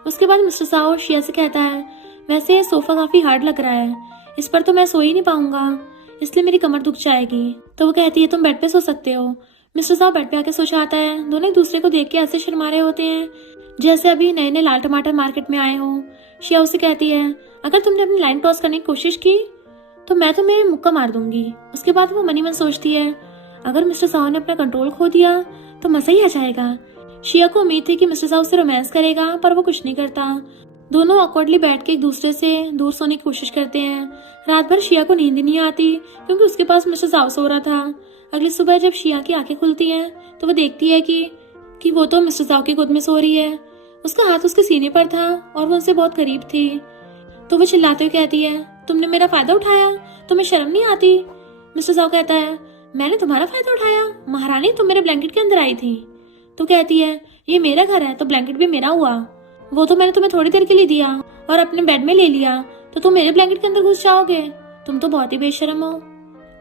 उसके बाद मिस्टर साहब शिया से कहता है, वैसे ये सोफा काफी हार्ड लग रहा है, इस पर तो मैं सो ही नहीं पाऊंगा, इसलिए मेरी कमर दुख जाएगी। तो वो कहती है तुम बेड पे सो सकते हो। मिस्टर साहब बेड पे आके सो जाता है। दोनों एक दूसरे को देख के ऐसे शर्मा रहे होते हैं जैसे अभी नए नए लाल टमाटर मार्केट में आए हों। शिया उसे कहती है, अगर तुमने अपनी लाइन क्रॉस करने की कोशिश की तो मैं तुम्हें मुक्का मार दूंगी। उसके बाद वो मनी मन सोचती है, अगर मिस्टर साहब ने अपना कंट्रोल खो दिया तो मजा ही आ जाएगा। शिया को उम्मीद थी कि मिस्टर साहब से रोमांस करेगा, पर वो कुछ नहीं करता। दोनों ऑकवर्डली बैठ के एक दूसरे से दूर सोने की कोशिश करते हैं। रात भर शिया को नींद नहीं आती क्योंकि उसके पास मिस्टर साहब सो रहा था। अगली सुबह जब शिया की आंखें खुलती हैं तो वो देखती है कि वो तो मिस्टर साहब की गोद में सो रही है। उसका हाथ उसके सीने पर था और वो उनसे बहुत करीब थी। तो वो चिल्लाते हुए कहती है, तुमने मेरा फायदा उठाया, तुम्हें शर्म नहीं आती? मिस्टर साहब कहता है, मैंने तुम्हारा फायदा उठाया? महारानी तुम मेरे ब्लैंकेट के अंदर आई थी। तो कहती है, ये मेरा घर है तो ब्लैंकेट भी मेरा हुआ, वो तो मैंने तुम्हें थोड़ी देर के लिए दिया और अपने बेड में ले लिया, तो तुम मेरे ब्लैंकेट के अंदर घुस जाओगे? तुम तो बहुत ही बेशर्म हो।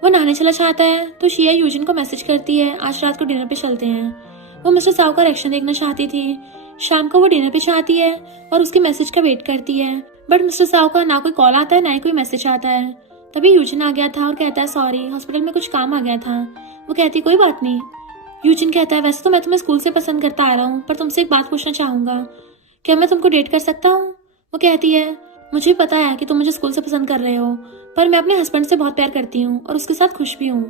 वो नहाने चला चाहता है तो शिया यूजिन को मैसेज करती है, आज रात को डिनर पे चलते हैं। वो मिस्टर साहब का रिएक्शन देखना चाहती थी। शाम को वो डिनर पे चाहती है और उसके मैसेज का वेट करती है, बट मिस्टर साहब का ना कोई कॉल आता है ना ही कोई मैसेज आता है। तभी यूजिन आ गया था और कहता है, सॉरी हॉस्पिटल में कुछ काम आ गया था। वो कहती कोई बात नहीं। यूजिन कहता है, वैसे तो मैं तुम्हें स्कूल से पसंद करता आ रहा हूँ, पर तुमसे एक बात पूछना चाहूंगा, क्या मैं तुमको डेट कर सकता हूँ? वो कहती है, मुझे पता है कि तुम मुझे स्कूल से पसंद कर रहे हो, पर मैं अपने हस्बैंड से बहुत प्यार करती हूँ और उसके साथ खुश भी हूँ।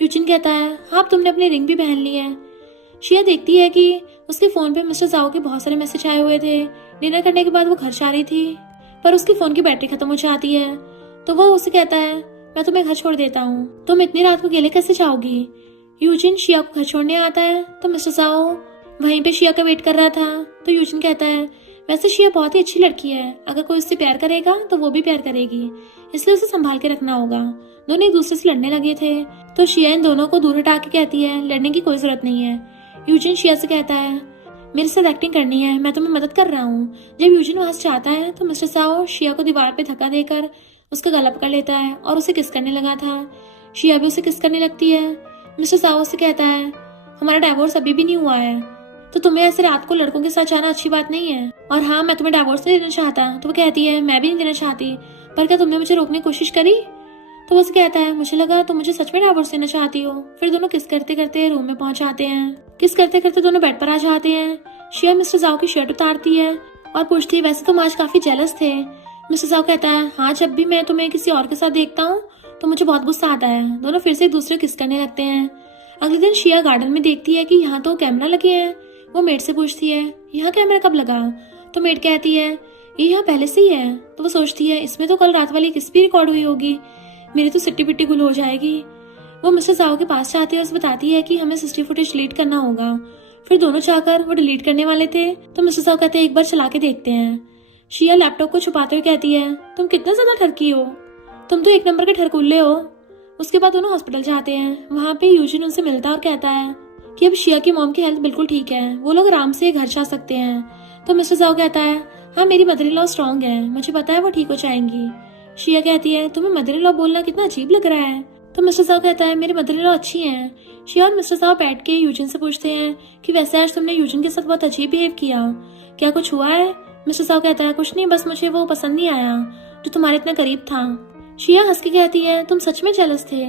यूजिन कहता है, हाँ तुमने अपनी रिंग भी पहन ली है। शिया देखती है कि उसके फोन पे मिस्टर जाओ के बहुत सारे मैसेज आए हुए थे। डिनर करने के बाद वो घर जा रही थी, पर उसके फोन की बैटरी खत्म हो जाती है। तो वो उसे कहता है, मैं तुम्हें घर छोड़ देता हूँ, तुम इतनी रात को अकेले कैसे जाओगी? यूजिन शिया को घर छोड़ने आता है तो मिस्टर जाओ वहीं पे शिया का वेट कर रहा था। तो यूजिन कहता है, वैसे शिया बहुत ही अच्छी लड़की है, अगर कोई उससे प्यार करेगा तो वो भी प्यार करेगी, इसलिए उसे संभाल के रखना होगा। दोनों एक दूसरे से लड़ने लगे थे तो शिया इन दोनों को दूर हटा के कहती है, लड़ने की कोई जरूरत नहीं है। यूजिन शिया से कहता है, मेरे साथ एक्टिंग करनी है, मैं तुम्हें मदद कर रहा हूँ। जब यूजिन वहां से जाता है तो मिस्टर साओ शिया को दीवार पे धक्का देकर उसका गला पकड़ लेता है और उसे किस करने लगा था। शिया भी उसे किस करने लगती है। मिस्टर साओ से कहता है, हमारा डाइवोर्स अभी भी नहीं हुआ है, तो तुम्हें ऐसे रात को लड़कों के साथ जाना अच्छी बात नहीं है, और हाँ मैं तुम्हें डाइवोर्स नहीं देना चाहता। तो वो कहती है, मैं भी नहीं देना चाहती, पर क्या तुमने मुझे रोकने की कोशिश करी? तो वो कहता है, मुझे लगा तुम मुझे सच में डाइवोर्स देना चाहती हो। फिर दोनों किस करते करते रूम में पहुंच जाते हैं। किस करते करते दोनों बेड पर आ जाते हैं। शिया मिस्टर जाओ की शर्ट उतारती है और पूछती है, वैसे तुम आज काफी जेलस थे। मिस्टर जाओ कहता है, हाँ जब भी मैं तुम्हें किसी और के साथ देखता हूँ तो मुझे बहुत गुस्सा आता है। दोनों फिर से एक दूसरे किस करने लगते हैं। अगले दिन शिया गार्डन में देखती है कि यहाँ तो कैमरा लगे हैं। वो मेड से पूछती है, यहाँ कैमरा कब लगा? तो मेड कहती है, ये यहाँ पहले से ही है। तो वो सोचती है, इसमें तो कल रात वाली किस भी रिकॉर्ड हुई होगी, मेरी तो सिट्टी पिट्टी गुल हो जाएगी। वो मिस्टर साओ के पास जाती है और उसे बताती है कि हमें 60 फुटेज डिलीट करना होगा। फिर दोनों जाकर वो डिलीट करने वाले थे तो मिस्टर साओ कहते हैं, एक बार चला के देखते हैं। शिया लैपटॉप को छुपाते हुए कहती है, तुम कितना ज्यादा ठरकी हो, तुम तो 1 नंबर के ठरकुल्ले हो। उसके बाद दोनों हॉस्पिटल जाते हैं। वहाँ पे यूजिन उनसे मिलता है और कहता है कि अब शिया की मॉम की हेल्थ बिल्कुल ठीक है, वो लोग आराम से घर जा सकते हैं। तो मिस्टर साओ कहता है, हाँ मेरी मदर इन लॉ स्ट्रॉन्ग है, मुझे पता है वो ठीक हो जाएंगी। शिया कहती है, तुम्हें मदर इन लॉ बोलना कितना अजीब लग रहा है। तो मिस्टर साओ कहता है, मेरी मदर इन लॉ अच्छी हैं। शिया और मिस्टर साओ बैठ के यूजिन से पूछते हैं कि वैसे आज तुमने यूजिन के साथ बहुत अजीब बिहेव किया, क्या कुछ हुआ है? मिस्टर साओ कहता है, कुछ नहीं, बस मुझे वो पसंद नहीं आया जो तुम्हारे इतना करीब था। शिया हंस के कहती है, तुम सच में जेलस थे।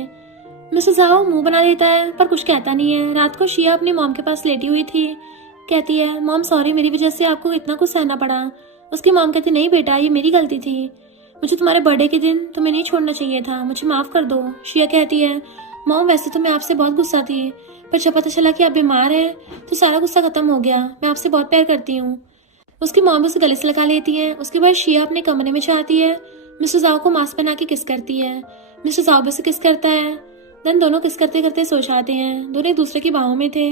मिस्टर साओ मुंह बना देता है पर कुछ कहता नहीं है। रात को शिया अपनी मॉम के पास लेटी हुई थी। कहती है, मॉम सॉरी, मेरी वजह से आपको इतना कुछ सहना पड़ा। उसकी मॉम कहती, नहीं बेटा ये मेरी गलती थी, मुझे तुम्हारे बर्थडे के दिन तुम्हें नहीं छोड़ना चाहिए था, मुझे माफ कर दो। शिया कहती है, मॉम वैसे तो मैं आपसे बहुत गुस्सा थी, पर जब पता चला कि आप बीमार हैं तो सारा गुस्सा खत्म हो गया। मैं आपसे बहुत प्यार करती हूँ। उसकी मॉम उसे गले से लगा लेती है। उसके बाद शिया अपने कमरे में जाती है, मिस्टर जाओ को मास्क पहना के किस करती है। मिस्टर जाओ भी उसे किस करता है। देन दोनों किस करते करते सो जाते हैं। दोनों एक दूसरे की बाहों में थे।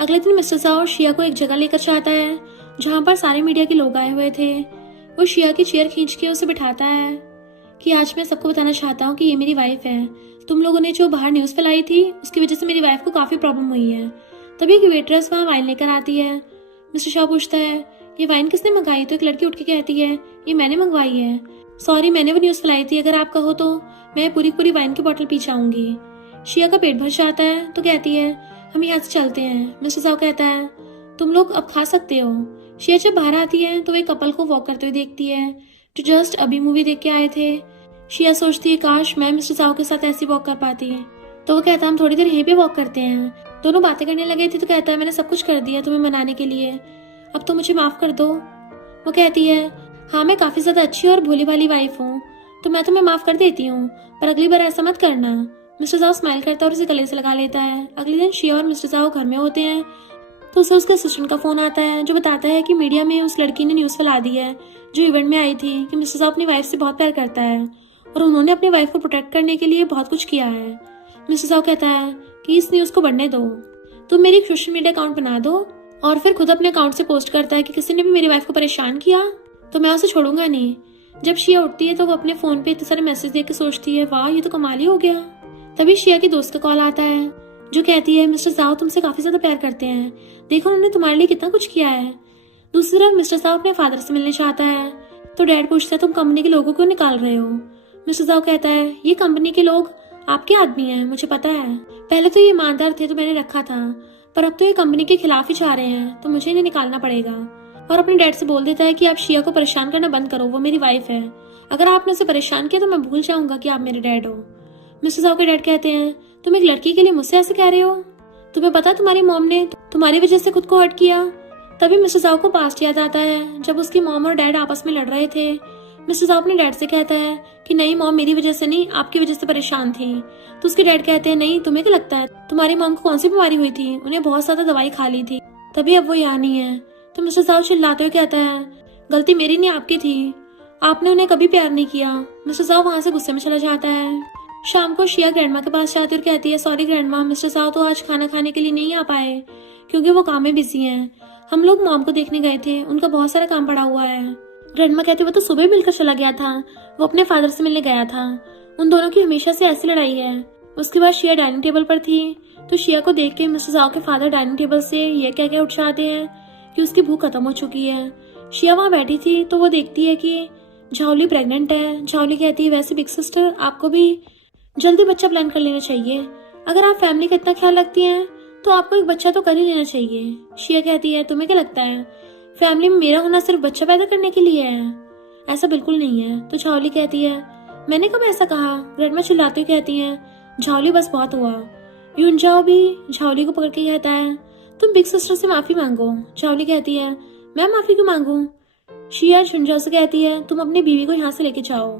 अगले दिन मिस्टर जाओ शिया को एक जगह लेकर जाता है जहाँ पर सारे मीडिया के लोग आए हुए थे। वो शिया की चेयर खींच के उसे बिठाता है कि आज मैं सबको बताना चाहता हूँ कि ये मेरी वाइफ है। तुम लोगों ने जो बाहर न्यूज फैलाई थी उसकी वजह से मेरी वाइफ को काफी प्रॉब्लम हुई है। तभी एक वेट्रेस वहाँ वाइन लेकर आती है। मिस्टर शाह पूछता है ये वाइन किसने मंगाई, तो एक लड़की उठ के कहती है ये मैंने मंगवाई है। सॉरी, मैंने वो न्यूज फैलाई थी, अगर आप कहो तो मैं पूरी पूरी वाइन की बोतल पी जाऊंगी। शिया का पेट भर जाता है तो कहती है हम यहाँ से चलते हैं। मिस्टर साहब कहता है तुम लोग अब खा सकते हो। शिया जब बाहर आती है तो वे कपल को वॉक करते हुए देखती है जो जस्ट अभी मूवी देख के आए थे। शिया सोचती है काश मैं मिस्टर साहब के साथ ऐसी वॉक कर पाती। तो वो कहता है हम थोड़ी देर यहीं पे वॉक करते हैं। दोनों बातें करने लगे थे तो कहता है मैंने सब कुछ कर दिया तुम्हें मनाने के लिए, अब तो मुझे माफ कर दो। वो कहती है हाँ मैं काफी ज्यादा अच्छी और भोली भाली वाइफ हूँ तो मैं तुम्हें माफ कर देती हूँ, पर अगली बार ऐसा मत करना। मिस्टर साहब स्माइल करता है और उसे गले से लगा लेता है। अगले दिन शिया और मिस्टर साहब घर में होते हैं तो उसे उसके असिस्टेंट का फोन आता है जो बताता है कि मीडिया में उस लड़की ने न्यूज फैला दी है जो इवेंट में आई थी कि मिस्टर साहब अपनी वाइफ से बहुत प्यार करता है और उन्होंने अपनी वाइफ को प्रोटेक्ट करने के लिए बहुत कुछ किया है। मिस्टर साहब कहता है कि इस न्यूज को बढ़ने दो, तुम मेरी सोशल मीडिया अकाउंट बना दो और फिर खुद अपने अकाउंट से पोस्ट करता है कि किसी ने भी मेरी वाइफ को परेशान किया तो मैं उसे छोड़ूंगा नहीं। जब शिया उठती है तो वो अपने फोन पे इतने सारे मैसेज देख के सोचती है वाह ये तो कमाल ही हो गया। तभी शिया की दोस्त का कॉल आता है जो कहती है मिस्टर साहब तुमसे काफी ज्यादा प्यार करते हैं, देखो उन्होंने तुम्हारे लिए कितना कुछ किया है। दूसरी तरफ मिस्टर साहब अपने फादर से मिलने चाहता है तो डैड पूछता है तुम कंपनी के लोगों को निकाल रहे हो। मिस्टर साहब कहता है ये कंपनी के लोग आपके आदमी हैं, मुझे पता है। पहले तो ये ईमानदार थे तो मैंने रखा था, पर अब तो ये कंपनी के खिलाफ ही जा रहे हैं तो मुझे इन्हें निकालना पड़ेगा। और अपने डैड से बोल देता है कि आप शिया को परेशान करना बंद करो, वो मेरी वाइफ है। अगर आपने उसे परेशान किया तो मैं भूल जाऊंगा कि आप मेरे डैड हो। मिस्टर साहब के डैड कहते हैं तुम एक लड़की के लिए मुझसे ऐसे कह रहे हो, तुम्हें पता तुम्हारी मॉम ने तुम्हारी वजह से खुद को हर्ट किया। तभी मिस्टर साहब को पास्ट याद आता है जब उसकी मॉम और डैड आपस में लड़ रहे थे। मिस्टर साहब अपने डैड से कहता है कि नहीं मॉम मेरी वजह से नहीं आपकी वजह से परेशान थी। तो उसके डैड कहते हैं नहीं तुम्हें क्या लगता है तुम्हारी मॉम को कौन सी बीमारी हुई थी, उन्हें बहुत ज्यादा दवाई खा ली थी तभी अब वो यहाँ नहीं है। तो मिस्टर साहब चिल्लाते हुए कहता है गलती मेरी नहीं आपकी थी, आपने उन्हें कभी प्यार नहीं किया। मिस्टर साहब वहाँ से गुस्से में चला जाता है। शाम को शिया ग्रैंडमा के पास जाती और कहती है सॉरी ग्रैंडमा, मिस्टर साहब तो आज खाना खाने के लिए नहीं आ पाए क्योंकि वो काम में बिजी हैं। हम लोग मॉम को देखने गए थे, उनका बहुत सारा काम पड़ा हुआ है। ग्रैंडमा कहती वो तो सुबह मिलकर चला गया था, वो अपने फादर से मिलने गया था। उन दोनों की हमेशा से ऐसी लड़ाई है। उसके बाद शिया डाइनिंग टेबल पर थी तो शिया को देख के मिस्टर साहब के फादर डाइनिंग टेबल से ये कह के उठ जाते हैं कि उसकी भूख खत्म हो चुकी है। शिया वहाँ बैठी थी तो वो देखती है कि झावली प्रेग्नेंट है। झावली कहती है वैसे बिग सिस्टर आपको भी जल्दी बच्चा प्लान कर लेना चाहिए, अगर आप फैमिली का इतना ख्याल रखती हैं तो आपको एक बच्चा तो कर ही लेना चाहिए। शिया कहती है तुम्हें क्या लगता है फैमिली में मेरा होना सिर्फ बच्चा पैदा करने के लिए है, ऐसा बिल्कुल नहीं है। तो झावली कहती है मैंने कब ऐसा कहा। ग्रैंडमा चिल्लाती कहती है झावली बस बहुत हुआ। यूनजाओ भी झावली को पकड़ के कहता है तुम बिग सिस्टर से माफी मांगो। झावली कहती है मैं माफी क्यों मांगू। शिया युनजाओ से कहती है तुम अपनी बीवी को यहाँ से लेके जाओ।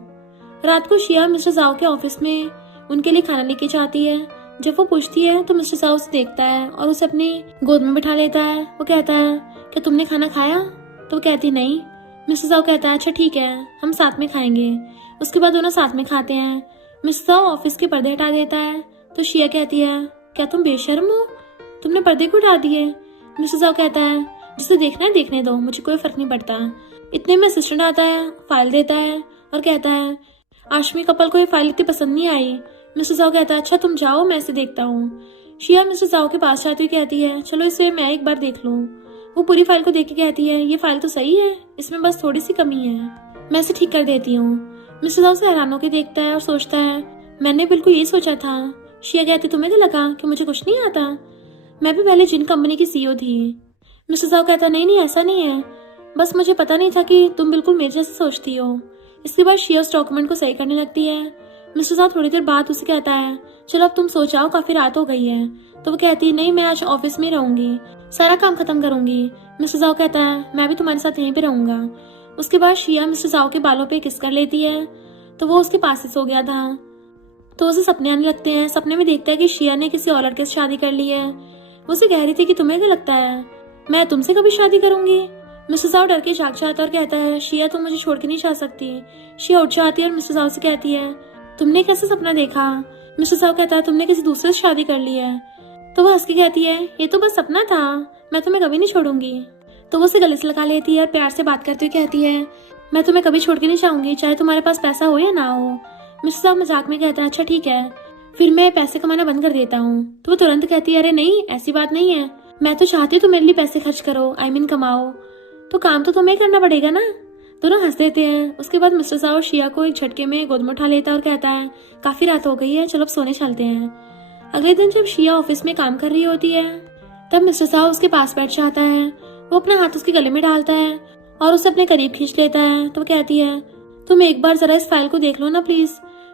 रात को शिया मिस्टर जाओ के ऑफिस में उनके लिए खाना लेके जाती है। जब वो पूछती है तो मिस्टर साहब उसे देखता है और उसे अपनी गोद में बिठा लेता है। वो कहता है क्या तुमने खाना खाया। तो वो कहती नहीं। मिस्टर साहब कहता है अच्छा ठीक है हम साथ में खाएंगे। उसके बाद दोनों साथ में खाते हैं। मिस्टर साहब ऑफिस के पर्दे हटा देता है तो शिया कहती है क्या तुम बेशर्म हो, तुमने पर्दे क्यों हटा दिए। मिस्टर साहब कहता है जिसे देखना है देखने दो, मुझे कोई फर्क नहीं पड़ता। इतने में असिस्टेंट आता है, फाइल देता है और कहता है आशमी कपल को ये फाइल इतनी पसंद नहीं आई। मिस्टर साहब कहता है अच्छा तुम जाओ मैं इसे देखता हूँ। शिया मिस्टर साहब के पास जाती हुई कहती है चलो इसे मैं एक बार देख लूँ। वो पूरी फाइल को देख के कहती है ये फाइल तो सही है, इसमें बस थोड़ी सी कमी है, मैं इसे ठीक कर देती हूँ। मिस्टर साहब से हैरान होकर देखता है और सोचता है मैंने बिल्कुल यही सोचा था। शिया कहती तुम्हें तो लगा कि मुझे कुछ नहीं आता, मैं भी पहले जिन कंपनी की सीईओ थी। मिस्टर साहब कहता नहीं नहीं ऐसा नहीं है, बस मुझे पता नहीं था कि तुम बिल्कुल मेरे जैसे सोचती हो। इसके बाद शिया उस डॉक्यूमेंट को सही करने लगती है। मिस्टर साहब थोड़ी देर बाद उसे कहता है चलो अब तुम सो जाओ काफी रात हो गई है। तो वो कहती है नहीं मैं आज ऑफिस में रहूंगी, सारा काम खत्म करूंगी। मिस्टर साहब कहता है मैं भी तुम्हारे साथ यहीं पे रहूंगा। उसके बाद शिया मिस्टर साहब के बालों पे किस कर लेती है तो वो उसके पास ही सो गया था। तो उसे सपने आने लगते हैं। सपने में देखता है कि शिया ने किसी और लड़के से शादी कर ली है। वो उसे कह रही थी कि तुम्हें क्या लगता है मैं तुमसे कभी शादी करूंगी। मिस्टर साव डर के जाग जाता है और कहता है शिया तुम मुझे छोड़ के नहीं जा सकती। शिया उठ जाती है और मिस्टर साव से कहती है तुमने कैसे सपना देखा। मिस्टर साव कहता है तुमने किसी दूसरे से शादी कर ली है। तो वो हंस के कहती है ये तो बस सपना था, मैं तुम्हें कभी नहीं छोड़ूंगी। तो वो उसे गले से लगा लेती है और प्यार से बात करते हुए कहती है मैं तुम्हें कभी छोड़ के नहीं जाऊंगी, चाहे तुम्हारे पास पैसा हो या ना हो। मिस्टर साहब मजाक में कहता है अच्छा ठीक है, फिर मैं पैसे कमाना बंद कर देता हूँ। तो वो तुरंत कहती है अरे नहीं ऐसी बात नहीं है, मैं तो चाहती हूँ तुम मेरे लिए पैसे खर्च करो, आई मीन कमाओ, तो काम तो तुम्हें करना पड़ेगा ना। दोनों हंस देते हैं। उसके बाद मिस्टर साहब शिया को एक झटके में गोद में उठा लेता है और कहता है काफी रात हो गई है, चलो अब सोने चलते हैं। अगले दिन जब शिया ऑफिस में काम कर रही होती है तब मिस्टर साहब उसके पास बैठ जाता है। वो अपना हाथ उसके गले में डालता है और उसे अपने करीब खींच लेता है। तो वो कहती है तुम एक बार जरा इस फाइल को देख लो ना प्लीज।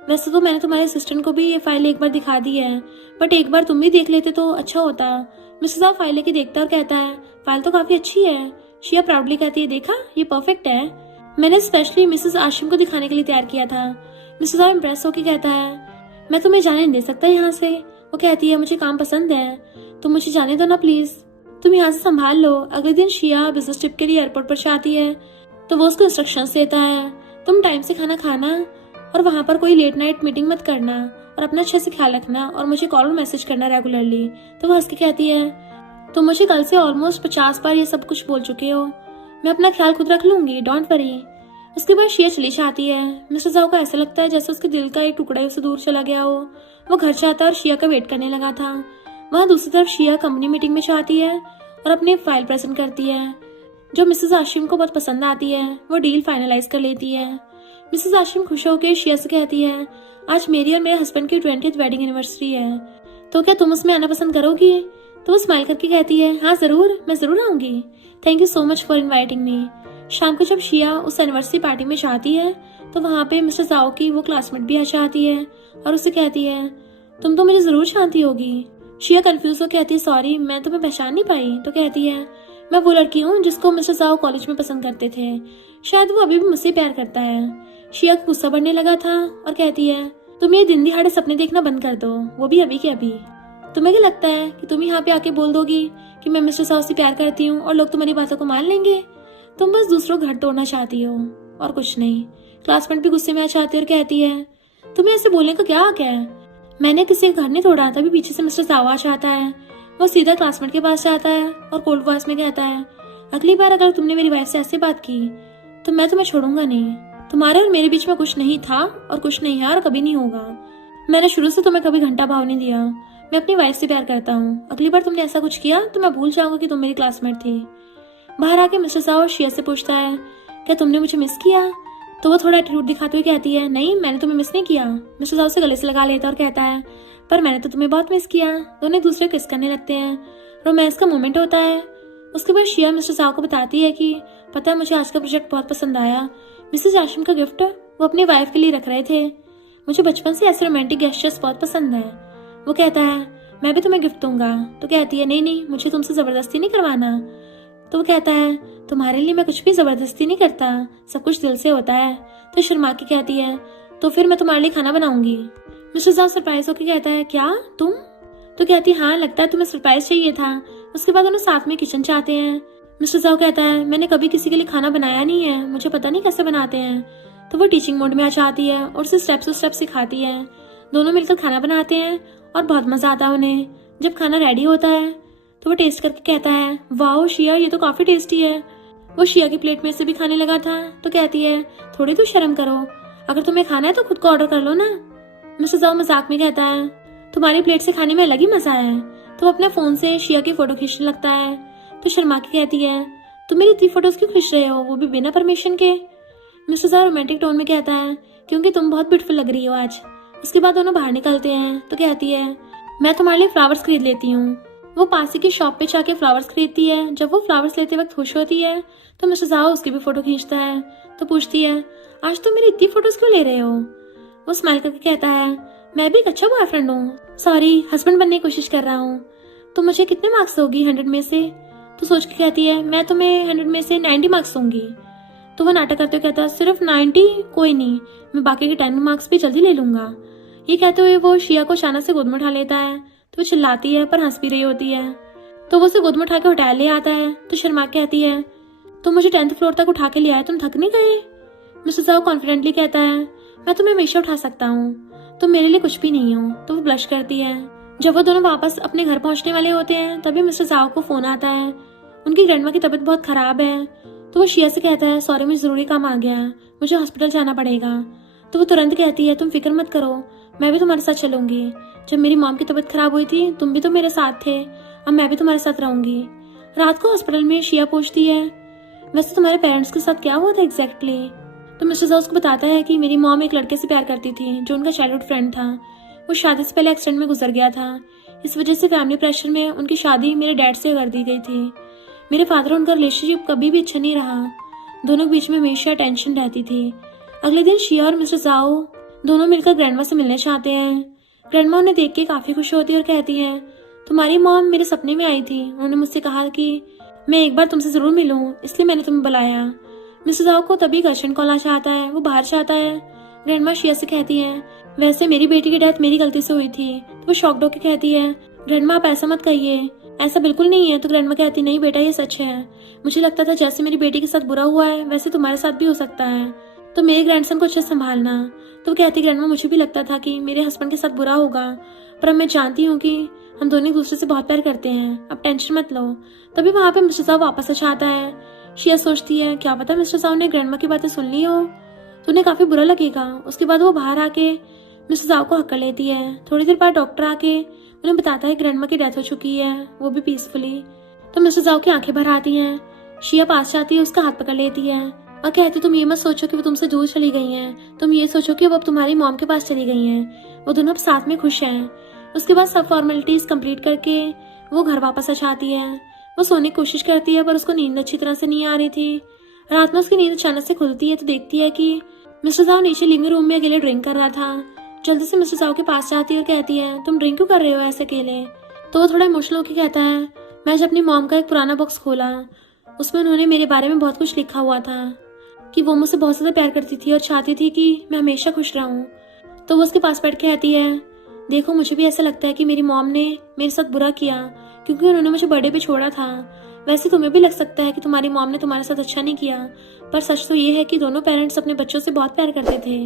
वैसे तो मैंने तुम्हारे असिस्टेंट को भी ये फाइल एक बार दिखा दी है, बट एक बार तुम भी देख लेते तो अच्छा होता। मिस्टर साहब फाइल लेके देखता है और कहता है फाइल तो काफी अच्छी है। शिया प्राउडली कहती है देखा ये परफेक्ट है, मैंने स्पेशली मिसेस आशिम को दिखाने के लिए तैयार किया था। मिस्टर साहब इम्प्रेस होकर कहता है मैं तुम्हें जाने नहीं दे सकता यहाँ से। वो कहती है मुझे काम पसंद है, तुम मुझे जाने दो ना प्लीज, तुम यहाँ से संभाल लो। अगले दिन शिया बिजनेस ट्रिप के लिए एयरपोर्ट पर जाती है तो वो उसको इंस्ट्रक्शंस देता है तुम टाइम से खाना खाना और वहाँ पर कोई लेट नाइट मीटिंग मत करना और अपना अच्छे से ख्याल रखना और मुझे कॉल और मैसेज करना रेगुलरली। तो वो हंस के कहती है तुम मुझे कल से ऑलमोस्ट 50 बार ये सब कुछ बोल चुके हो, मैं अपना ख्याल खुद रख लूंगी, डोंट वरी। उसके बाद शिया चली जाती है। मिस्टर साहब को ऐसा लगता है जैसे उसके दिल का एक टुकड़ा उससे दूर चला गया हो। वो घर जाता है और शिया का वेट करने लगा था। वहाँ दूसरी तरफ शिया कंपनी मीटिंग में जाती है और अपनी फाइल प्रेजेंट करती है जो मिसेस आशिम को बहुत पसंद आती है। वो डील फाइनलाइज कर लेती है। मिसेस आशिम खुश होकर शिया से कहती है आज मेरी और मेरे हस्बैंड की 20th वेडिंग एनिवर्सरी है, तो क्या तुम उसमें आना पसंद करोगी। तो वो स्माइल करके कहती है हाँ जरूर, मैं जरूर आऊंगी, thank you so much for inviting me. शाम को जब शिया उस एनिवर्सरी पार्टी में जाती है तो वहाँ पे मिस्टर जाओ की वो क्लासमेट भी आ जाती है और उससे कहती है तुम तो मुझे जरूर जानती होगी। शिया कंफ्यूज हो कहती है सॉरी मैं तुम्हें पहचान नहीं पाई। तो कहती है मैं वो लड़की हूँ जिसको मिस्टर साहब कॉलेज में पसंद करते थे, शायद वो अभी भी मुझसे प्यार करता है। शिया को गुस्सा बढ़ने लगा था और कहती है तुम ये दिन दिहाड़े सपने देखना बंद कर दो, वो भी अभी के अभी। तुम्हें क्या लगता है कि तुम यहाँ पे आके बोल दोगी कि मैं मिस्टर साहब से प्यार करती हूँ और लोग तुम्हारी बातों को मान लेंगे। तुम बस दूसरों घर तोड़ना चाहती हो और कुछ नहीं। क्लासमेट भी गुस्से में आ जाती है और कहती है तुम्हें ऐसे बोलने का क्या हक है, मैंने किसी का घर नहीं तोड़ा। तभी पीछे से मिस्टर साहब आ जाता है। वो सीधा क्लासमेट के पास जाता है और कोल्ड वॉइस में कहता है अगली बार अगर तुमने मेरी वाइफ से ऐसे बात की तो मैं तुम्हें छोड़ूंगा नहीं। तुम्हारे और मेरे बीच में कुछ नहीं था और कुछ नहीं है और कभी नहीं होगा। मैंने शुरू से तुम्हें कभी घंटा भाव नहीं दिया, मैं अपनी वाइफ से प्यार करता हूँ। अगली बार तुमने ऐसा कुछ किया तो मैं भूल जाऊंगा कि तुम मेरी क्लासमेट थी। बाहर आके मिस्टर साहब शिया से पूछता है क्या तुमने मुझे मिस किया। तो वो थोड़ा एटीट्यूड दिखाते हुए कहती है नहीं मैंने तुम्हें मिस नहीं किया। मिस्टर साहब से गले से लगा लेता और कहता है पर मैंने तो तुम्हें बहुत मिस किया। दोनों एक दूसरे को किस करने लगते हैं, रोमांस का मोमेंट होता है। उसके बाद शिया मिस्टर साहब को बताती है कि पता है मुझे आज का प्रोजेक्ट बहुत पसंद आया, मिसेस आशिम का गिफ्ट वो अपनी वाइफ के लिए रख रहे थे, मुझे बचपन से ऐसे रोमांटिक गेस्चर्स बहुत पसंद है। वो कहता है मैं भी तुम्हें गिफ्ट दूंगा। तो कहती है नहीं नहीं मुझे तुमसे जबरदस्ती नहीं करवाना। तो वो कहता है तुम्हारे लिए मैं कुछ भी जबरदस्ती नहीं करता, सब कुछ दिल से होता है। तो शर्मा के कहती है तो फिर मैं तुम्हारे लिए खाना बनाऊंगी। मिस्टर साहब सरप्राइज होकर कहता है क्या तुम। तो कहती है हाँ लगता है तुम्हें सरप्राइज चाहिए था। उसके बाद दोनों साथ में किचन जाते हैं। मिस्टर साहब कहता है मैंने कभी किसी के लिए खाना बनाया नहीं है, मुझे पता नहीं कैसे बनाते हैं। तो वो टीचिंग मोड में आ जाती है और उसे स्टेप टू स्टेप सिखाती है। दोनों मिलकर खाना बनाते हैं और बहुत मजा आता है उन्हें। जब खाना रेडी होता है तो वो टेस्ट करके कहता है वाओ शिया ये तो काफी टेस्टी है। वो शिया की प्लेट में से भी खाने लगा था। तो कहती है थोड़ी तो शर्म करो, अगर तुम्हें खाना है तो खुद को ऑर्डर कर लो ना। मिस्टर साहब मजाक में कहता है तुम्हारी प्लेट से खाने में अलग ही मजा है। तो वो अपने फोन से शिया की फोटो खींचने लगता है। तो शर्मा के कहती है तुम मेरी इतनी फोटोज क्यों खींच रहे हो, वो भी बिना परमिशन के। मिस्टर साहब रोमांटिक टोन में कहता है क्योंकि तुम बहुत ब्यूटीफुल लग रही हो आज। उसके बाद दोनों बाहर निकलते हैं। तो कहती है मैं तुम्हारे लिए फ्लावर्स खरीद लेती हूँ। वो पास की शॉप पे जाके फ्लावर्स खरीदती है। जब वो फ्लावर्स लेते वक्त खुश होती है तो मिस्टर साहब उसकी भी फोटो खींचता है। तो पूछती है आज तुम मेरी इतनी फोटोज क्यों ले रहे हो। वो स्माइल करके कहता है मैं भी एक अच्छा बॉयफ्रेंड हूँ, सॉरी हस्बैंड बनने की कोशिश कर रहा हूँ। तो मुझे कितने मार्क्स दोगी 100 में से। तो सोच के कहती है मैं तुम्हें 100 में से 90 मार्क्स दूंगी। तो वो नाटक करते हुए कहता है सिर्फ 90, कोई नहीं मैं बाकी के 10 मार्क्स भी जल्दी ले लूंगा। ये कहते हुए वो शिया को अचानक से गोद में उठा लेता है। तो वो चिल्लाती है पर हंस भी रही होती है। तो वो उसे गोद में उठा के होटल ले आता है। तो शर्मा कहती है, तुम मुझे 10th फ्लोर तक उठा के ले आए, तुम थक नहीं गए? मिस्टर जाओ कॉन्फिडेंटली कहता है, मैं तुम्हें हमेशा उठा सकता हूँ, तुम मेरे लिए कुछ भी नहीं हो। तो वो ब्लश करती है। जब वो दोनों वापस अपने घर पहुंचने वाले होते हैं तभी मिस्टर जाओ को फोन आता है। उनकी ग्रैंडमा की तबीयत बहुत खराब है। तो वो शिया से कहता है, सॉरी मुझे जरूरी काम आ गया, मुझे हॉस्पिटल जाना पड़ेगा। तो वो तुरंत कहती है, तुम फिक्र मत करो, मैं भी तुम्हारे साथ चलूंगी। जब मेरी मॉम की तबीयत खराब हुई थी तुम भी तो मेरे साथ थे, अब मैं भी तुम्हारे साथ रहूंगी। रात को हॉस्पिटल में शिया पूछती है, वैसे तुम्हारे पेरेंट्स के साथ क्या हुआ था एग्जैक्टली? तो मिस्टर जाओ उसको बताता है कि मेरी मॉम एक लड़के से प्यार करती थी जो उनका चाइल्डहुड फ्रेंड था। वो शादी से पहले एक्सीडेंट में गुजर गया था, इस वजह से फैमिली प्रेशर में उनकी शादी मेरे डैड से कर दी गई थी। मेरे फादर उनका रिलेशनशिप कभी भी अच्छा नहीं रहा, दोनों के बीच में हमेशा टेंशन रहती थी। अगले दिन शिया और मिस्टर जाओ दोनों मिलकर ग्रैंडमा से मिलने चाहते हैं। ग्रैंडमा उन्हें देख के काफी खुश होती है और कहती है, तुम्हारी मॉम मेरे सपने में आई थी, उन्होंने मुझसे कहा कि मैं एक बार तुमसे जरूर मिलूं, इसलिए मैंने तुम्हें बुलाया। मिस्टर जाओ को तभी अर्जेंट कॉल आ चाहता है, वो बाहर चाहता है। ग्रैंडमा शिया से कहती है, वैसे मेरी बेटी की डेथ मेरी गलती से हुई थी। तो वो शॉक्ड होकर कहती है, ग्रैंडमा आप ऐसा मत कहिए, ऐसा बिल्कुल नहीं है। तो ग्रैंडमा कहती, नहीं बेटा ये सच है, मुझे लगता था जैसे मेरी बेटी के साथ बुरा हुआ है वैसे तुम्हारे साथ भी हो सकता है, तो मेरे ग्रैंडसन को अच्छे से संभालना। तो वो कहती, ग्रैंडमा मुझे भी लगता था कि मेरे हस्बैंड के साथ बुरा होगा, पर अब मैं जानती हूँ कि हम दोनों एक दूसरे से बहुत प्यार करते हैं, अब टेंशन मत लो। तभी वहाँ पे मिस्टर साहब वापस आ चाहता है। शिया सोचती है, क्या पता मिस्टर साहब ने ग्रैंडमा की बातें सुन ली हो तो उन्हें काफी बुरा लगेगा। उसके बाद वो बाहर आके मिस्टर साहब को हक कर लेती है। थोड़ी देर बाद डॉक्टर आके उन्हें बताता है ग्रैंडमा की डेथ हो चुकी है, वो भी पीसफुली। तो मिस्टर साहब की आंखें भर आती हैं। शिया पास जाती है, उसका हाथ पकड़ लेती है और कहती, तुम ये मत सोचो कि वो तुमसे दूर चली गई हैं, तुम ये सोचो कि वो अब तुम्हारी मॉम के पास चली गई हैं, वो दोनों अब साथ में खुश हैं। उसके बाद सब फॉर्मेलिटीज कंप्लीट करके वो घर वापस आ जाती है। वो सोने की कोशिश करती है पर उसको नींद अच्छी तरह से नहीं आ रही थी। रात में उसकी नींद अचानक से खुलती है तो देखती है कि मिस्टर साहब नीचे लिविंग रूम में अकेले ड्रिंक कर रहा था। जल्दी से मिस्टर साहब के पास जाती है और कहती है, तुम ड्रिंक क्यों कर रहे हो ऐसे अकेले? तो वो थोड़ा इमोशनल होकर कहता है, मैं जब अपनी मॉम का एक पुराना बॉक्स खोला उसमें उन्होंने मेरे बारे में बहुत कुछ लिखा हुआ था कि वो मुझसे बहुत ज्यादा प्यार करती थी और चाहती थी कि मैं हमेशा खुश रहूं। तो वो उसके पास बैठ के कहती है, देखो मुझे भी ऐसा लगता है कि मेरी मॉम ने मेरे साथ बुरा किया क्योंकि उन्होंने मुझे बर्थडे पे छोड़ा था। वैसे तुम्हें भी लग सकता है कि तुम्हारी मॉम ने तुम्हारे साथ अच्छा नहीं किया, पर सच तो ये है कि दोनों पेरेंट्स अपने बच्चों से बहुत प्यार करते थे,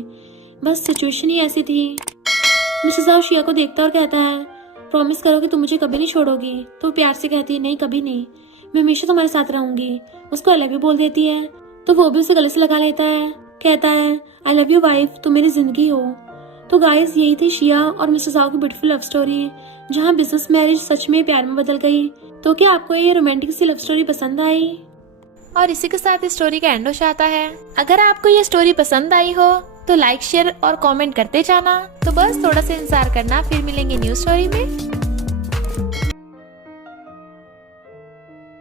बस सिचुएशन ही ऐसी थी। मिसेस जाओ शिया को देखता और कहता है, प्रॉमिस करो कि तुम मुझे कभी नहीं छोड़ोगी। तो वो प्यार से कहती है, नहीं कभी नहीं, मैं हमेशा तुम्हारे साथ रहूंगी। उसको आई लव यू बोल देती है तो वो भी उसे गले से लगा लेता है, कहता है, आई लव यू वाइफ, तुम मेरी जिंदगी हो। तो गाइस यही थी शिया और मिस्टर जाओ की ब्यूटीफुल लव स्टोरी, जहाँ बिजनेस मैरिज सच में प्यार में बदल गई। तो क्या आपको ये रोमांटिक सी लव स्टोरी पसंद आई? और इसी के साथ इस स्टोरी का एंड हो जाता है। अगर आपको ये स्टोरी पसंद आई हो तो लाइक शेयर और कमेंट करते जाना। तो बस थोड़ा सा इंतजार करना, फिर मिलेंगे न्यू स्टोरी में।